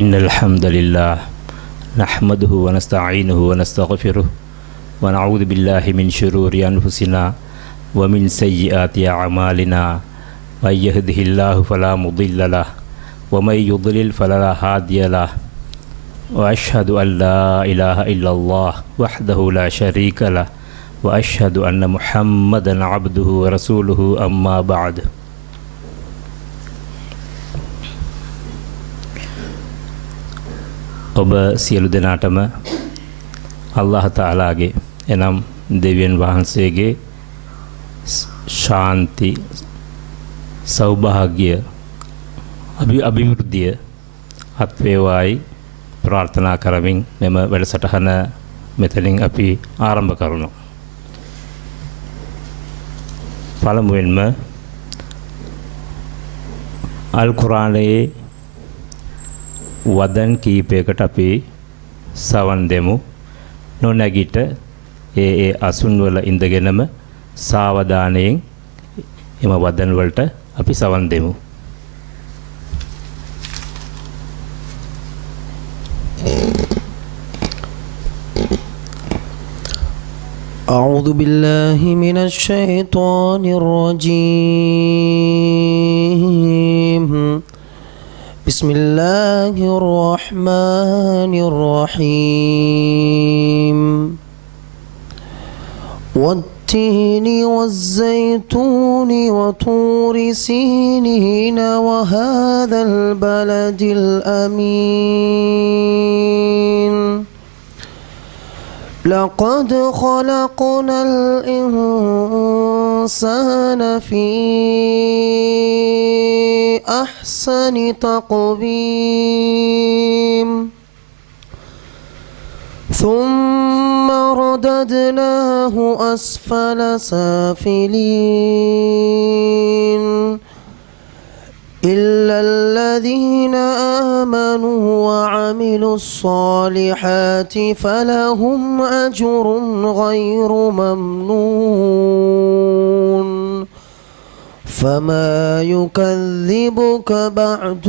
إن الحمد لله نحمده ونستعينه ونستغفره ونعوذ بالله من شرور أنفسنا ومن سيئات أعمالنا من يهده الله فلا مضل له ومن يضلل فلا هادي له وأشهد أن لا إله إلا الله وحده لا شريك له وأشهد أن محمدا عبده ورسوله أما بعد ඔබ සියලු දෙනාටම අල්ලාහ් තාලාගේ එනම් දෙවියන් වහන්සේගේ ශාන්ති සෞභාග්‍ය අභිවෘද්ධිය අත් වේවායි ප්‍රාර්ථනා කරමින් මෙම වැඩසටහන මෙතනින් අපි ආරම්භ කරමු. පළමුවෙන්ම අල් කුර්ආනයේ වදන් කීපයකට අපි සවන් දෙමු. නොනැගිට ඒ අසුන් වල ඉඳගෙනම සාවධානයෙන් එම වදන් වලට අපි සවන් දෙමු. أعوذ بالله من الشيطان الرجيم بسم الله الرحمن الرحيم والتين والزيتون وطور سينين وهذا البلد الأمين لقد خلقنا الإنسان في أحسن تقويم ثم رددناه أسفل سافلين إلا الذين آمنوا وعملوا الصالحات فلهم أجر غير ممنون فما يكذبك بعد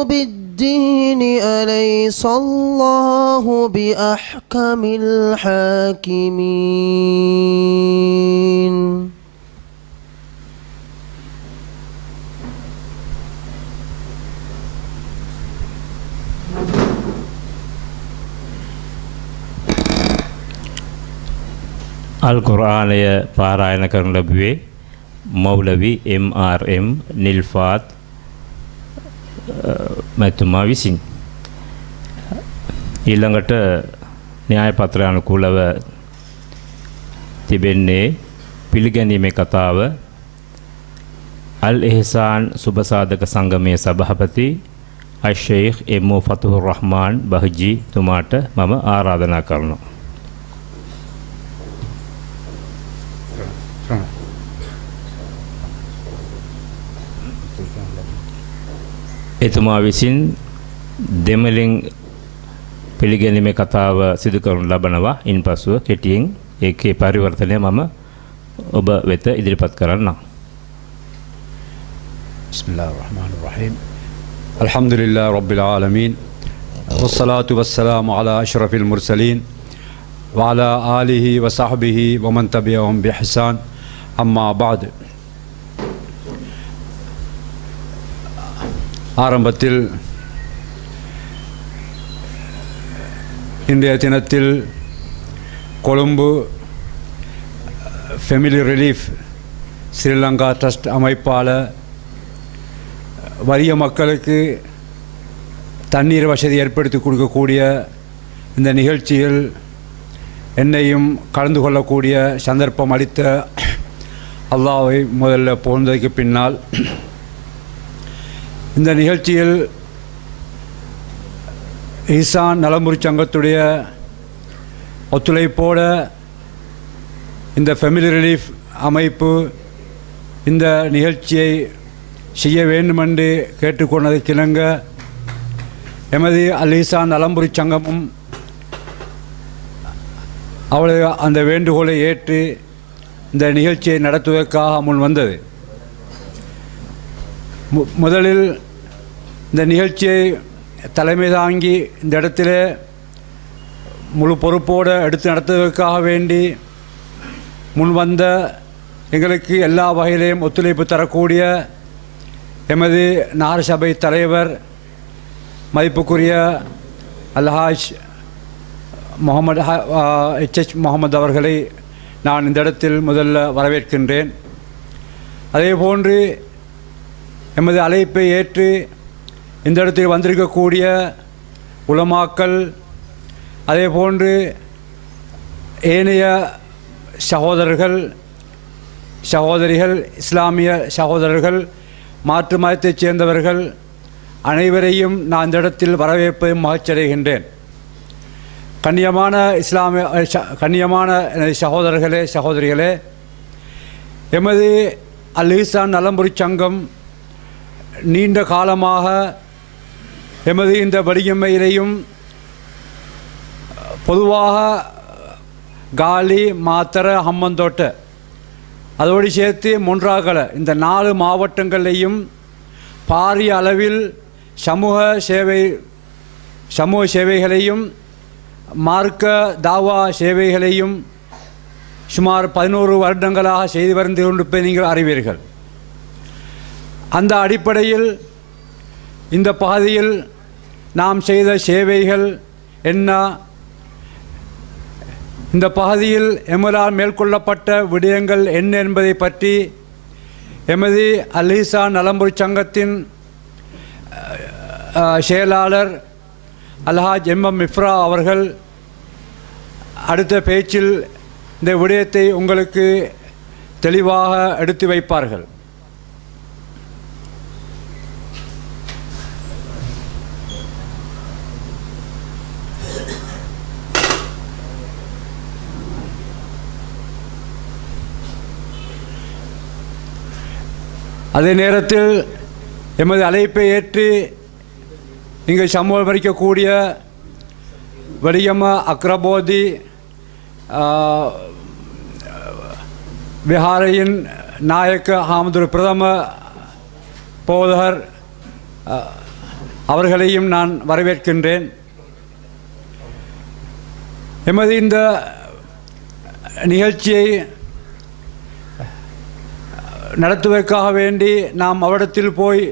بالدين أليس الله بأحكم الحاكمين අල් කුර්ආනය පාරායන කරන ලැබුවේ මෞලවි MRM නිල්ෆාත් මැතිතුමා විසින්. ඊළඟට න්‍යාය පත්‍ර අනුකූලව තිබෙන්නේ පිළිගැනීමේ කතාව අල් එහ්සාන් සුබසාධක සංගමයේ සභාපති අෂේඛ් එම්.ඕ. ෆතුහුර් රහ්මාන් බහජි තුමාට මම ආරාධනා කරනවා. එතුමා විසින් දෙමළෙන් පිළිගැනීමේ කතාව සිදු කරනු ලබනවා. ඉන්පසුව කෙටියෙන් ඒකේ පරිවර්තනය මම ඔබ වෙත ඉදිරිපත් කරන්නම්. බිස්මිල්ලාහිර් රහ්මානිර් රහීම්. අල්හම්දුලිල්ලාහි රබ්බිල් ආලමීන්. වස්සලාතු වස්සලාමු අලා අෂරෆිල් මුර්සලීන් වඅලා ආලිහි වසහ්බිහි වමන් තබියහුම් බිහිසාන්. අම්මා බඅද්. ஆரம்பத்தில் இன்றைய தினத்தில் Colombo family relief Sri Lanka trust அமைப்பால் வறிய மக்களுக்கு தண்ணீர் வசதி ஏற்படுத்தி கொடுக்கக்கூடிய இந்த நிகழ்ச்சியில் என்னையும் கலந்து கொள்ளக்கூடிய சந்தர்ப்பம் அளித்த அல்லாஹ்வை முதல்ல புகழ்ந்ததற்கு பின்னால் இந்த நிகழ்ச்சியில் ஈசான் நலமுறை சங்கத்துடைய ஒத்துழைப்போட இந்த ஃபெமிலி ரிலீஃப் அமைப்பு இந்த நிகழ்ச்சியை செய்ய வேண்டுமென்று கேட்டுக்கொண்டதற்கிணங்க எமது அல் ஈசான் நலமுறை சங்கமும் அவளது அந்த வேண்டுகோளை ஏற்று இந்த நிகழ்ச்சியை நடத்துவதற்காக முன் வந்தது. முதலில் இந்த நிகழ்ச்சியை தலைமை தாங்கி இந்த இடத்துல முழு பொறுப்போடு எடுத்து நடத்துவதற்காக வேண்டி முன்வந்த எங்களுக்கு எல்லா வகையிலையும் ஒத்துழைப்பு தரக்கூடிய எமது நகர சபை தலைவர் மதிப்புக்குரிய அல்ஹாஜ் எச் முகமது அவர்களை நான் இந்த இடத்தில் முதல்ல வரவேற்கின்றேன். அதே போன்று எமது அழைப்பை ஏற்று இந்த இடத்தில் வந்திருக்கக்கூடிய உலமாக்கள், அதே போன்று ஏனைய சகோதரர்கள் சகோதரிகள், இஸ்லாமிய சகோதரர்கள், மாற்று மதத்தைச் சேர்ந்தவர்கள் அனைவரையும் நான் இந்த இடத்தில் வரவேற்பதை மகிழ்ச்சியடைகின்றேன். கண்ணியமான சகோதரர்களே சகோதரிகளே, எமது அல் இஹ்சான் நலம்புரி சங்கம் நீண்ட காலமாக எமது இந்த வடிவமையிலையும் பொதுவாக காலி, மாத்தர, ஹம்மந்தோட்ட அதோடு சேர்த்து மொன்றாகல இந்த 4 மாவட்டங்களையும் பாரிய அளவில் சமூக சேவைகளையும் மார்க்க தாவா சேவைகளையும் சுமார் 11 வருடங்களாக செய்து வந்து கொண்டிருப்பதை நீங்கள் அறிவீர்கள். அந்த அடிப்படையில் இந்த பகுதியில் நாம் செய்த சேவைகள் என்ன, இந்த பகுதியில் எமதால் மேற்கொள்ளப்பட்ட விடயங்கள் என்ன என்பதை பற்றி எமது அல் இஹ்சான் நலம்புரி சங்கத்தின் செயலாளர் அல்ஹாஜ் மிஃப்ரா அவர்கள் அடுத்த பேச்சில் இந்த விடயத்தை உங்களுக்கு தெளிவாக எடுத்து வைப்பார்கள். அதே நேரத்தில் எமது அழைப்பை ஏற்று இங்கு சமூகம் வரிக்கக்கூடிய வடியம அக்ரபோதி விஹாரையின் நாயக்க ஹாமதுர் பிரதம போதகர் அவர்களையும் நான் வரவேற்கின்றேன். எமது இந்த நிகழ்ச்சியை நடத்துவதற்காக வேண்டி நாம் அவரிடத்தில் போய்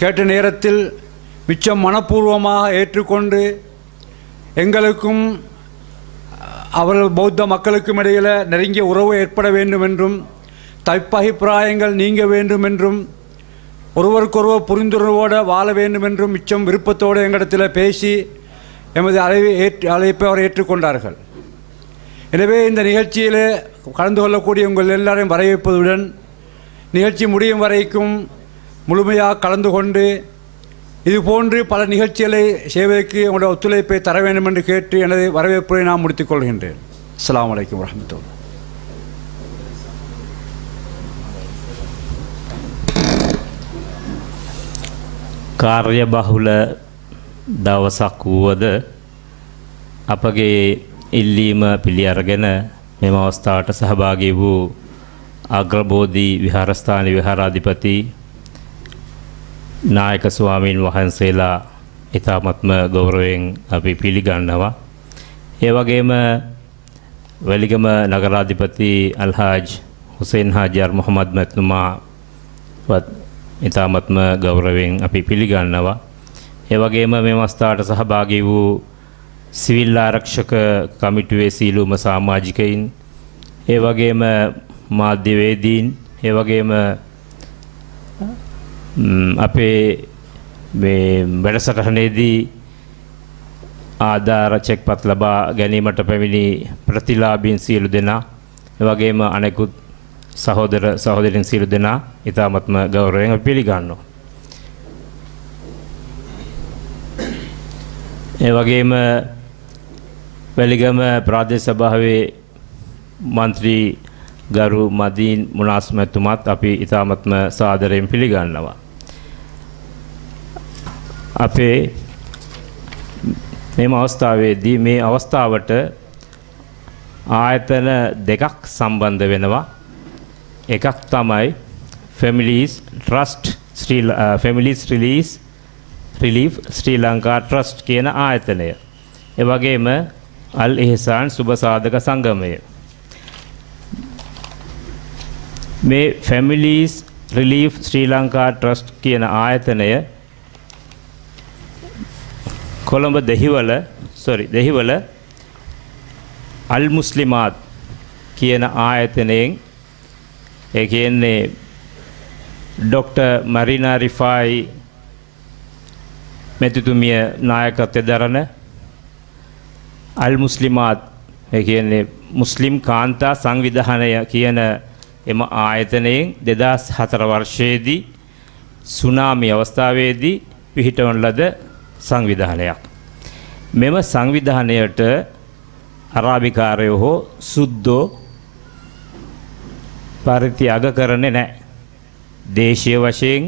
கேட்ட நேரத்தில் மிச்சம் மனப்பூர்வமாக ஏற்றுக்கொண்டு எங்களுக்கும் அவர்கள் பௌத்த மக்களுக்கும் இடையில் நெருங்கிய உறவு ஏற்பட வேண்டும் என்றும் தப்பபிப்பிராயங்கள் நீங்க வேண்டும் என்றும் ஒருவருக்கொருவர் புரிந்துணர்வோடு வாழ வேண்டும் என்றும் மிச்சம் விருப்பத்தோடு எங்களிடத்தில் பேசி எமது அழைப்பை அவர் ஏற்றுக்கொண்டார்கள். எனவே இந்த நிகழ்ச்சியில் கலந்து கொள்ளக்கூடிய உங்கள் எல்லாரையும் வரவேற்பதுடன் நிகழ்ச்சி முடியும் வரைக்கும் முழுமையாக கலந்து கொண்டு இதுபோன்று பல நிகழ்ச்சிகளை செய்வதற்கு உங்களுடைய ஒத்துழைப்பை தர வேண்டும் என்று கேட்டு எனது வரவேற்பை நான் முடித்துக் கொள்கின்றேன். அஸ்ஸலாமு அலைக்கும் வரஹ்மத்துல்லாஹ். කාර්යබහුල දවසක් වුවද අපගේ ඉල්ලීම පිළි අරගෙන මෙම අවස්ථාවට සහභාගී වූ අග්‍රබෝධි විහාරස්ථාන විහාරාධිපති නායක ස්වාමීන් වහන්සේලා ඉතාමත්ම ගෞරවයෙන් අපි පිළිගන්නවා. ඒ වගේම වැලිගම නගරාධිපති අල්හාජ් හුසේන් හාජර් මොහමඩ් මැතිතුමාවත් ඉතාමත්ම ගෞරවයෙන් අපි පිළිගන්නවා. ඒ වගේම මේ අවස්ථාවට සහභාගී වූ සිවිල් ආරක්ෂක කමිටුවේ සීලුම සමාජිකයින්, ඒ වගේම මාධ්‍යවේදීන්, ඒ වගේම අපේ මේ වැඩසටහනේදී ආධාර චෙක්පත් ලබා ගැනීමට පැමිණි ප්‍රතිලාභීන් සියලු දෙනා, ඒ වගේම අනෙකුත් සහෝදර සහෝදරින් සියලු දෙනා ඉතාමත්ම ගෞරවයෙන් අපි පිළිගන්නවා. ඒ වගේම වැලිගම ප්‍රාදේශ සභාවේ මන්ත්‍රී ගරු මදීන් මුනාස් මැතිතුමාත් අපි ඉතාමත්ම සාදරයෙන් පිළිගන්නවා. අපේ මේ අවස්ථාවේදී මේ අවස්ථාවට ආයතන දෙකක් සම්බන්ධ වෙනවා. එකක් තමයි Families Relief ශ්‍රී ලංකා ට්‍රස්ට් කියන ආයතනය. ඒ වගේම අල් ඉහ්සාන් සුබ සාධක සංගමය. මේ Families Relief ශ්‍රී ලංකා ට්‍රස්ට් කියන ආයතනය කොළඹ දෙහිවල අල් මුස්ලිමාත් කියන ආයතනයෙන් ඒ කියන්නේ ඩොක්ටර් මරිනා රිෆායි මෙතුමිය නායකත්වය දරන අල් මුස්ලිමාත් ඒ කියන්නේ මුස්ලිම් කාන්තා සංවිධානය කියන එම ආයතනයෙන් 2004 වර්ෂයේදී සුනාමි අවස්ථාවේදී පිහිටවන ලද සංවිධානයක්. මෙම සංවිධානයට අරාබිකාරයෝ හෝ සුද්දෝ පරිත්‍යාග කරන්නේ නැහැ. දේශීය වශයෙන්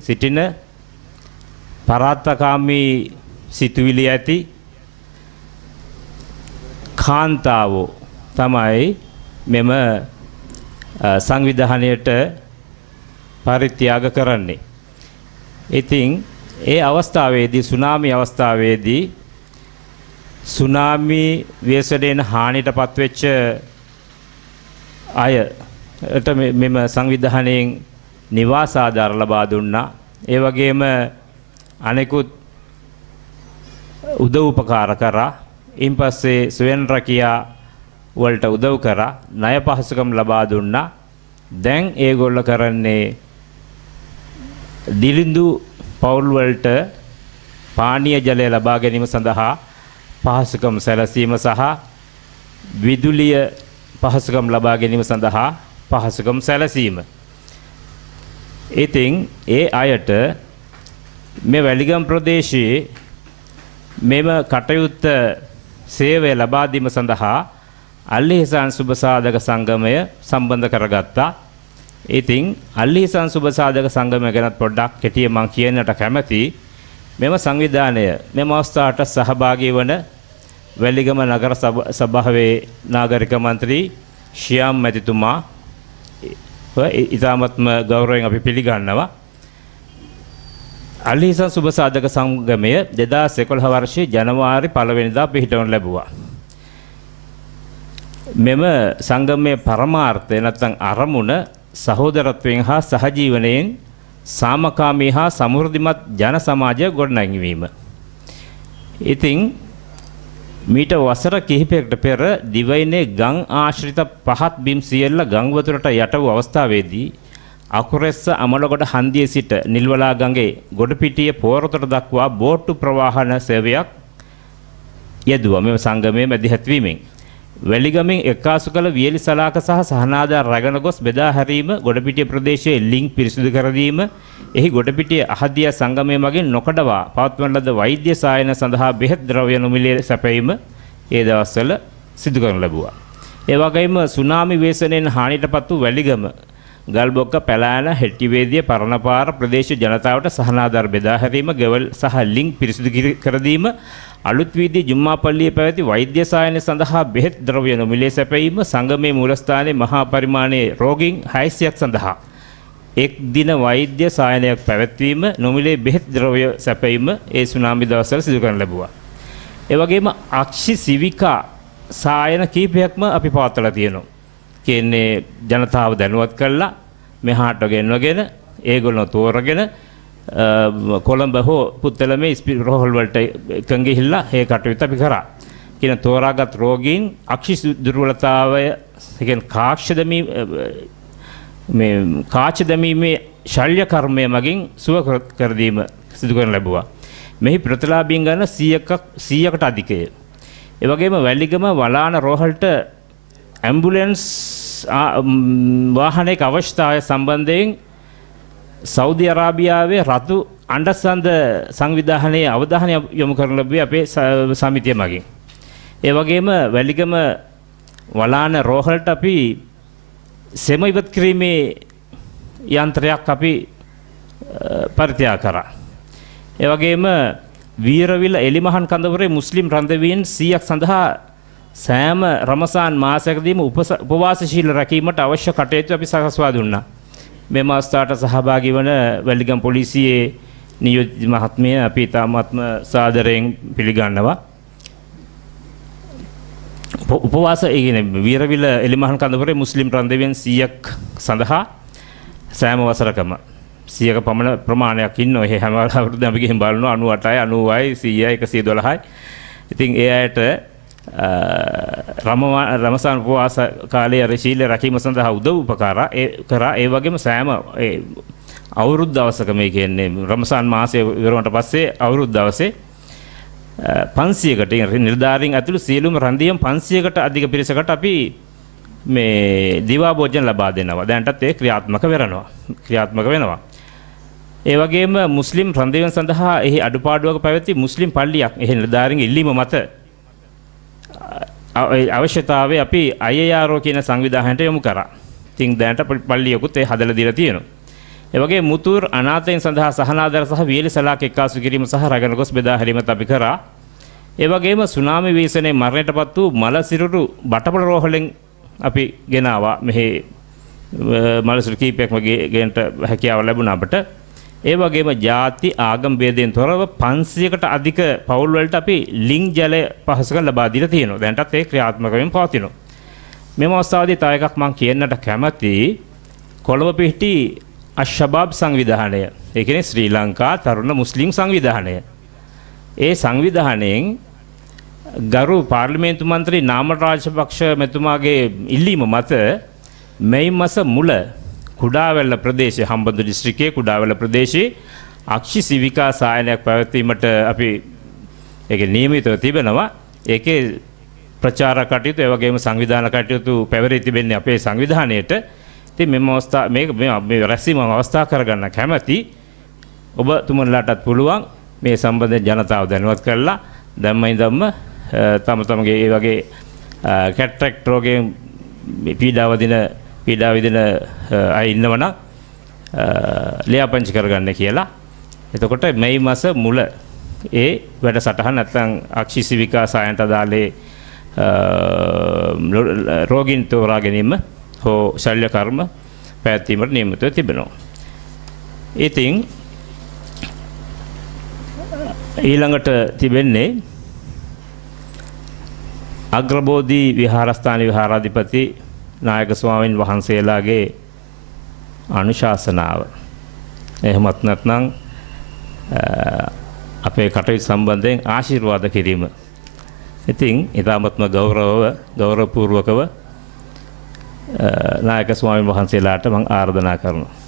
සිටින පරාත්තකාමී සිතුවිලි ඇති කාන්තාවෝ තමයි මෙම සංවිධානයට පරිත්‍යාග කරන්නේ. ඉතින් ඒ අවස්ථාවේදී සුනාමි ව්‍යසනයෙන් හානියට පත්වෙච්ච අයට මෙම සංවිධානයෙන් නිවාස ආධාර ලබා දුන්නා. ඒ වගේම අනෙකුත් උදව් උපකාර කරා. ඉන්පස්සේ ස්වයං රැකියා වලට උදව් කරා. ණය පහසුකම් ලබා දුන්නා. දැන් ඒගොල්ල කරන්නේ දිලිඳු පවුල් වලට පානීය ජලය ලබා ගැනීම සඳහා පහසුකම් සැලසීම සහ විදුලිය පහසුකම් ලබා ගැනීම සඳහා පහසුකම් සැලසීම. ඉතින් ඒ අයට මේ වැලිගම් ප්‍රදේශයේ මෙම කටයුත්ත සේවය ලබා දීම සඳහා අල් ඉහ්සාන් සුබ සාධක සංගමය සම්බන්ධ කරගත්තා. ඉතින් අල් ඉහ්සාන් සුබ සාධක සංගමය ගැන පොඩ්ඩක් කෙටියෙන් මම කියන්නට කැමතියි. මෙම සංවිධානය මෙම අවස්ථාවට සහභාගී වන වැලිගම නගර සභාවේ නාගරික මන්ත්‍රී ශියාම් මැතිතුමා ඉතාමත්ම ගෞරවයෙන් අපි පිළිගන්නවා. අල් ඉහ්සාන් සුබ සාධක සංගමය 2011 වර්ෂයේ ජනවාරි 1 වෙනිදා පිහිටවනු ලැබුවා. මෙම සංගමයේ පරමාර්ථය නැත්නම් අරමුණ සහෝදරත්වයෙන් හා සහජීවනයෙන් සාමකාමී හා සමෘද්ධිමත් ජන සමාජය ගොඩනැගීම. ඉතින් මීට වසර කිහිපයකට පෙර දිවයිනේ ගම් ආශ්‍රිත පහත් බිම් සියල්ල ගම් වතුරට යට වූ අවස්ථාවේදී අකුරැස්ස අමලගොඩ හන්දියේ සිට නිල්වලා ගඟේ ගොඩපිටිය පෝරතොට දක්වා බෝට්ටු ප්‍රවාහන සේවයක් යෙදුවා මෙම සංගමයේ මැදිහත් වීමෙන්. වැලිගමෙන් එක්කාසු කළ වියලි සලාක සහ සහනාධාර රැගෙන ගොස් බෙදා හැරීම, ගොඩපිටිය ප්‍රදේශයේ ලින්ක් පිරිසිදු කර දීම, එහි ගොඩපිටිය අහදියා සංගමය මගින් නොකඩවා පවත්වන ලද වෛද්‍ය සායන සඳහා බෙහෙත් ද්‍රව්‍ය නොමිලේ සැපයීම ඒ දවස්වල සිදු කරනු ලැබුවා. ඒ වගේම සුනාමි ව්‍යසනයෙන් හානියටපත් වූ වැලිගම, ගල්බොක්ක, පැලෑන, හෙට්ටිවේදිය, පරණපාර ප්‍රදේශ ජනතාවට සහනාධාර බෙදා හැරීම, ගෙවල් සහ ලින්ක් පිරිසිදු කර දීම, අලුත් වීදියේ ජුම්මා පල්ලියේ පැවති වෛද්‍ය සායන සඳහා බෙහෙත් ද්‍රව්‍ය නොමිලේ සැපයීම, සංගමයේ මූලස්ථානයේ මහා පරිමාණයේ රෝගීන් 600ක් සඳහා එක් දින වෛද්‍ය සායනයක් පැවැත්වීම, නොමිලේ බෙහෙත් ද්‍රව්‍ය සැපයීම ඒ සුනාමි දවස්වල සිදු කරන්න ලැබුවා. ඒ වගේම අක්ෂි සිවිකා සායන කීපයක්ම අපි පවත්වලා තියෙනවා. කියන්නේ ජනතාව දැනුවත් කළා මෙහාට ගෙන්වගෙන ඒගොල්ලෝ තෝරගෙන කොළඹ හෝ පුත්තලමේ ස්පිරෝහල් වලට එකඟ ගිහිල්ලා ඒ කටයුත්ත අපි කරා. කියන තෝරාගත් රෝගීන් අක්ෂි දුර්වලතාවය කියන්නේ කාච දැමීමේ ශල්‍ය කර්මය මගින් සුව කර දීම සිදු කරන ලැබුවා. මෙහි ප්‍රතිලාභීන් ගන්න 100කට අධිකය. ඒ වගේම වැලිගම වලාන රෝහලට ඇම්බුලන්ස් වාහනයක අවශ්‍යතාවය සම්බන්ධයෙන් සෞදි අරාබියාවේ රතු අඬසඳ සංවිධානයේ අවධානය යොමු කරන ලැබුවේ අපේ සමිතිය මගින්. ඒ වගේම වැලිගම වලාන රෝහලට අපි සෙම ඉවත් කිරීමේ යන්ත්‍රයක් අපි පරිත්‍යාග කරා. ඒ වගේම වීරවිල එලිමහන් කඳවුරේ මුස්ලිම් රන්දවීන් 100ක් සඳහා සෑම රමසාන් මාසයකදීම උපවාසශීල රැකීමට අවශ්‍ය කටයුතු අපි සකස්වා දුන්නා. මෙම අවස්ථාවට සහභාගී වන වැලිගම් පොලිසියේ නියෝජිත මහත්මිය අපි තාමත්ම සාදරයෙන් පිළිගන්නවා. උපවාස කියන්නේ වීරවිල එලිමහන් කඳවුරේ මුස්ලිම් රන්දවීන් 100ක් සඳහා සෑම වසරකම 100ක පමණ ප්‍රමාණයක් ඉන්නවා. ඒ හැම අවුරුද්දම අපි ගිහින් බලනවා 98යි 90යි 100යි 112යි. ඉතින් ඒ අයට රමසාන් උපවාස කාලයේ අර ශීල රැකීම සඳහා උදව් උපකාර කරා. ඒ වගේම සෑම අවුරුදු දවසක මේ කියන්නේ රමසාන් මාසයේ ඉවරවන්නට පස්සේ අවුරුදු දවසේ 500කට නිර්ධාරීන් ඇතුළු සියලුම රන්දියම් 500කට අධික පිරිසකට අපි මේ දිවා භෝජන ලබා දෙනවා. දැනටත් ඒ ක්‍රියාත්මක වෙනවා. ඒ වගේම මුස්ලිම් රන්දියම් සඳහා එහි අඩුපාඩුවක පැවති මුස්ලිම් පල්ලියක් එහි නිර්ධාරීන් ඉල්ලීම මත අවශ්‍යතාවය අපි IARO කියන සංවිධානයට යොමු කරා. ඉතින් දැනට පල්ලියකුත් ඒ හදලා දීලා තියෙනවා. ඒ වගේ මුතුර් අනාථයන් සඳහා සහනාධාර සහ වියලි සලාක එක්කාසු කිරීම සහ රැගෙන ගොස් බෙදා හැරීමත් අපි කරා. ඒ වගේම සුනාමි වීසනේ මරණයටපත් වූ මලසිරුරු බටපොළ රෝහලෙන් අපි ගෙනාවා. මෙහි මලසිරු කීපයක්ම ගෙන්ට හැකියාව ලැබුණා අපට. ඒ වගේම ಜಾති ආගම් ભેදයෙන් තොරව 500කට අධික පවුල් වලට අපි ලිං ජල පහසුකම් ලබා දීලා තියෙනවා. දැනටත් ඒ ක්‍රියාත්මක වෙමින් පවතිනවා. මෙම අවස්ථාවේදී තව එකක් මම කියන්නට කැමතියි. කොළඹ පිහිටි අෂ්ෂබාබ් සංවිධානය. ඒ කියන්නේ ශ්‍රී ලංකා තරුණ මුස්ලිම් සංවිධානය. ඒ සංවිධානයෙන් ගරු පාර්ලිමේන්තු මන්ත්‍රී නාමල් රාජපක්ෂ මෙතුමාගේ ඉල්ලීම මත මේ මාස මුල කුඩාවැල්ල ප්‍රදේශයේ හම්බන්තොට දිස්ත්‍රික්කයේ කුඩාවැල්ල ප්‍රදේශයේ අක්ෂි සිවිකා සායනයක් පැවැත්වීමට අපි ඒකේ නියමිතව තිබෙනවා. ඒකේ ප්‍රචාර කටයුතු ඒ වගේම සංවිධාන කටයුතු පැවරී තිබෙන්නේ අපේ සංවිධානයේට. ඉතින් මෙම අවස්ථා මේ රැස්වීම අවස්ථා කරගන්න කැමැති ඔබතුමන්ලාටත් පුළුවන් මේ සම්බන්ධ ජනතාව දැනුවත් කරලා ධම්මයි ධම්ම තම තමගේ ඒ වගේ කැටරැක්ට් රෝගයෙන් පීඩාව විදින අය ඉන්නවනම් ලියාපදිංචි කරගන්න කියලා. එතකොට මේ මාස මුල ඒ වැඩසටහන නැත්නම් අක්ෂි සිවිකා සායන්ට අදාළේ රෝගීන් තෝරා ගැනීම හෝ ශල්‍ය කර්ම පැවැත්වීමට නියමිතව තිබෙනවා. ඉතින් ඊළඟට තිබෙන්නේ අග්‍රබෝධි විහාරස්ථාන විහාරාධිපති නායක ස්වාමීන් වහන්සේලාගේ අනුශාසනාව. එහෙමත් නැත්නම් අපේ කටයුතු සම්බන්ධයෙන් ආශිර්වාද කිරීම. ඉතින් ඊටමත්ම ගෞරවපූර්වකව නායක ස්වාමීන් වහන්සේලාට මම ආරාධනා කරනවා.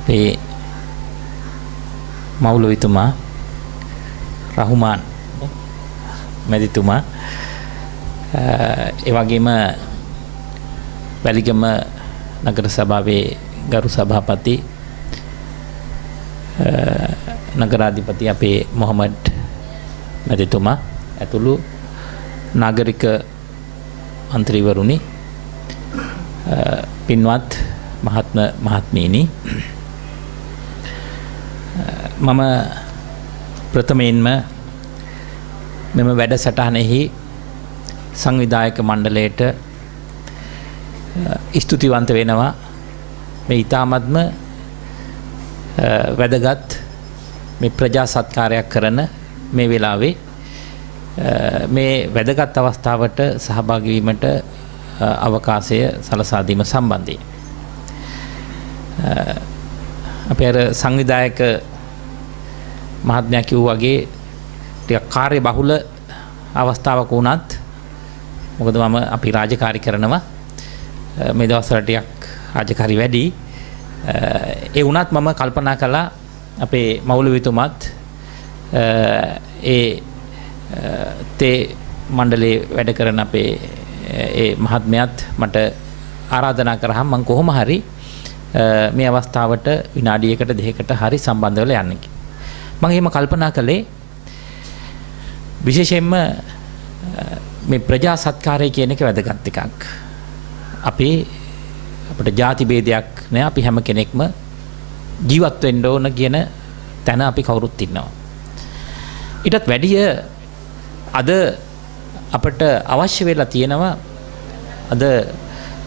අපේ මෞලවිතුමා රහුමාන් මැතිතුමා ඒ වගේම වැලිගම නගර සභාවේ ගරු සභාපති නගරාධිපති අපේ මොහමඩ් මැතිතුමා ඇතුළු නාගරික මන්ත්‍රීවරුනි පින්වත් මහත්මීනි මම ප්‍රථමයෙන්ම මෙම වැඩසටහනෙහි සංවිධායක මණ්ඩලයට ස්තුතිවන්ත වෙනවා. මේ ඊ타මත්ම වැදගත් මේ ප්‍රජා සත්කාරයක් කරන මේ වෙලාවේ මේ වැදගත් අවස්ථාවට සහභාගී වීමට අවකාශය සලසා දීම සම්බන්ධයෙන් අපේ අර සංවිධායක මහත්මයා කිව්වා වගේ ටිකක් කාර්ය බහුල අවස්ථාවක් වුණත් මොකද මම අපි රාජකාරී කරනවා මේ දවස්වල ටිකක් රාජකාරී වැඩි ඒ වුණත් මම කල්පනා කළා අපේ මෞලවිතුමත් ඒ තේ මණ්ඩලයේ වැඩ කරන අපේ ඒ මහත්මයාත් මට ආරාධනා කරාම මම කොහොම හරි මේ අවස්ථාවට විනාඩියකට දෙකකට හරි සම්බන්ධ වෙලා යන්න. මම එහෙම කල්පනා කළේ විශේෂයෙන්ම මේ ප්‍රජා සත්කාරය කියන එක වැදගත් එකක්. අපිට ಜಾති ભેදයක් නෑ. අපි හැම කෙනෙක්ම ජීවත් වෙන්න ඕන කියන තැන අපි කවුරුත් ඉන්නවා. ඊටත් වැඩිය අද අපට අවශ්‍ය වෙලා තියෙනවා අද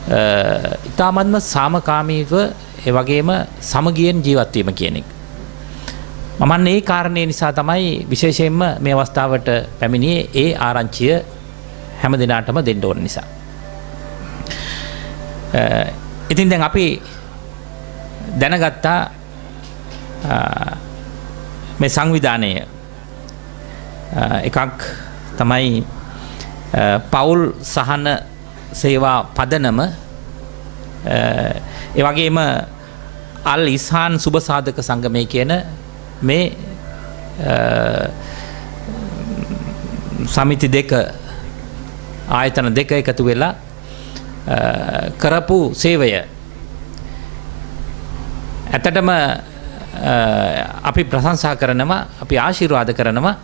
ඊටමන්ම සාමකාමීව ඒ වගේම සමගියෙන් ජීවත් වීම කියන එක. මම මේ කාරණේ නිසා තමයි විශේෂයෙන්ම මේ අවස්ථාවට පැමිණියේ ඒ ආරංචිය හැම දිනාටම දෙන්න ඕන නිසා. ඉතින් දැන් අපි දැනගත්තා මේ සංවිධානය එකක් තමයි පවුල් සහන සේවා පදනම ඒ වගේම අල් ඉස්හාන් සුබ සාධක සංගමය කියන මේ සමිති දෙක ආයතන දෙක එකතු වෙලා කරපු සේවය ඇත්තටම අපි ප්‍රශංසා කරනවා අපි ආශිර්වාද කරනවා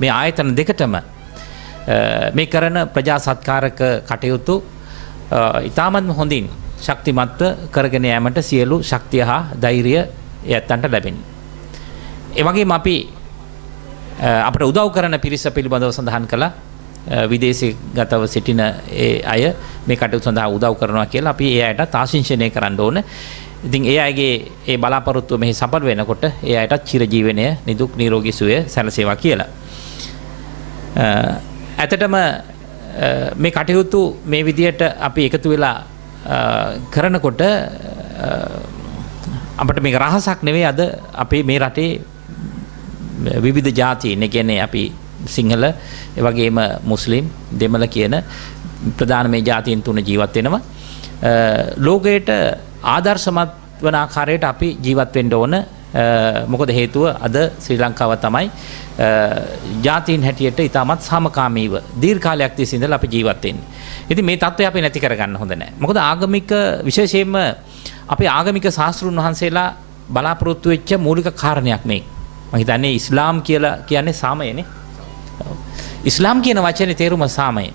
මේ ආයතන දෙකටම මේ කරන ප්‍රජා සත්කාරක කටයුතු ඉතාමත් හොඳින් ශක්තිමත්ව කරගෙන යාමට සියලු ශක්තිය හා ධෛර්යය යැත්තන්ට ලැබෙනවා. ඒ වගේම අපි අපට උදව් කරන පිරිස පිළිබඳව සඳහන් කළා. විදේශගතව සිටින ඒ අය මේ කටයුතු සඳහා උදව් කරනවා කියලා අපි ඒ අයට ආශිංසනය කරන්න ඕන. ඉතින් ඒ අයගේ ඒ බලාපොරොත්තුව මෙහි සඵල වෙනකොට ඒ අයටත් චිරජීවනය නිදුක් නිරෝගී සුවය සැලසේවා කියලා. ඇත්තටම මේ කටයුතු මේ විදියට අපි එකතු වෙලා කරනකොට අපිට මේක රහසක් නෙවෙයි. අද අපි මේ රටේ විවිධ ජාතීන්, ඒ කියන්නේ අපි සිංහල, ඒ වගේම මුස්ලිම්, දෙමළ කියන ප්‍රධාන මේ ජාතීන් තුන ජීවත් වෙනවා. ලෝකයට ආදර්ශමත් වන ආකාරයට අපි ජීවත් වෙන්න ඕන. මොකද හේතුව අද ශ්‍රී ලංකාව තමයි ජාතීන් හැටියට ඉතාමත් සාමකාමීව දීර්ඝ කාලයක් තිස්සේ ඉඳලා අපි ජීවත් වෙන්නේ. ඉතින් මේ தත්ත්වය අපි නැති කරගන්න හොඳ නැහැ. මොකද ආගමික විශේෂයෙන්ම අපේ ආගමික ශාස්ත්‍රඥ වහන්සේලා බලාපොරොත්තු වෙච්ච මූලික කාරණයක් මේ. මම හිතන්නේ ඉස්ලාම් කියලා කියන්නේ සාමයනේ. ඉස්ලාම් කියන වචනේ තේරුම සාමය.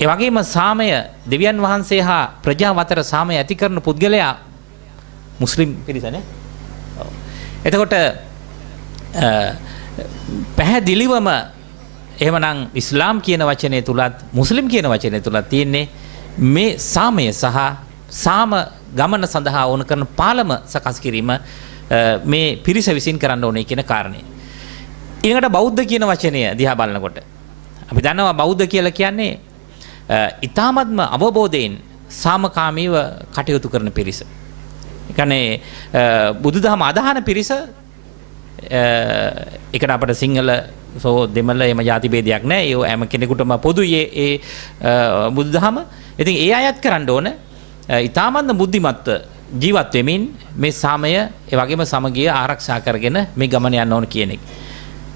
ඒ වගේම සාමය දෙවියන් වහන්සේ හා ප්‍රජාව අතර සාමය ඇති කරන පුද්ගලයා මුස්ලිම් පිරිසනේ. එතකොට පැහැදිලිවම එහෙමනම් ඉස්ලාම් කියන වචනේ තුලත් මුස්ලිම් කියන වචනේ තුලත් තියෙන්නේ මේ සාමය සහ සාම ගමන සඳහා ඕන කරන පාලම සකස් කිරීම මේ පිරිස විසින් කරන්න ඕනේ කියන කාරණේ. ඊළඟට බෞද්ධ කියන වචනය දිහා බලනකොට අපි දන්නවා බෞද්ධ කියලා කියන්නේ ඊ타මත්ම අවබෝධයෙන් සාමකාමීව කටයුතු කරන පිරිස. ඒ කියන්නේ බුදුදහම අදහන පිරිස එකට අපිට සිංහල සෝ දෙමළ එම ಜಾති ભેදයක් නැහැ. ඒ හැම කෙනෙකුටම පොදුයි ඒ බුදුදහම. ඉතින් ඒ අයත් කරන්න ඕන ඊ타මත්ම බුද්ධිමත්ව ජීවත් වෙමින් මේ සාමය ඒ වගේම සමගිය ආරක්ෂා කරගෙන මේ ගමන යන්න ඕන කියන එක.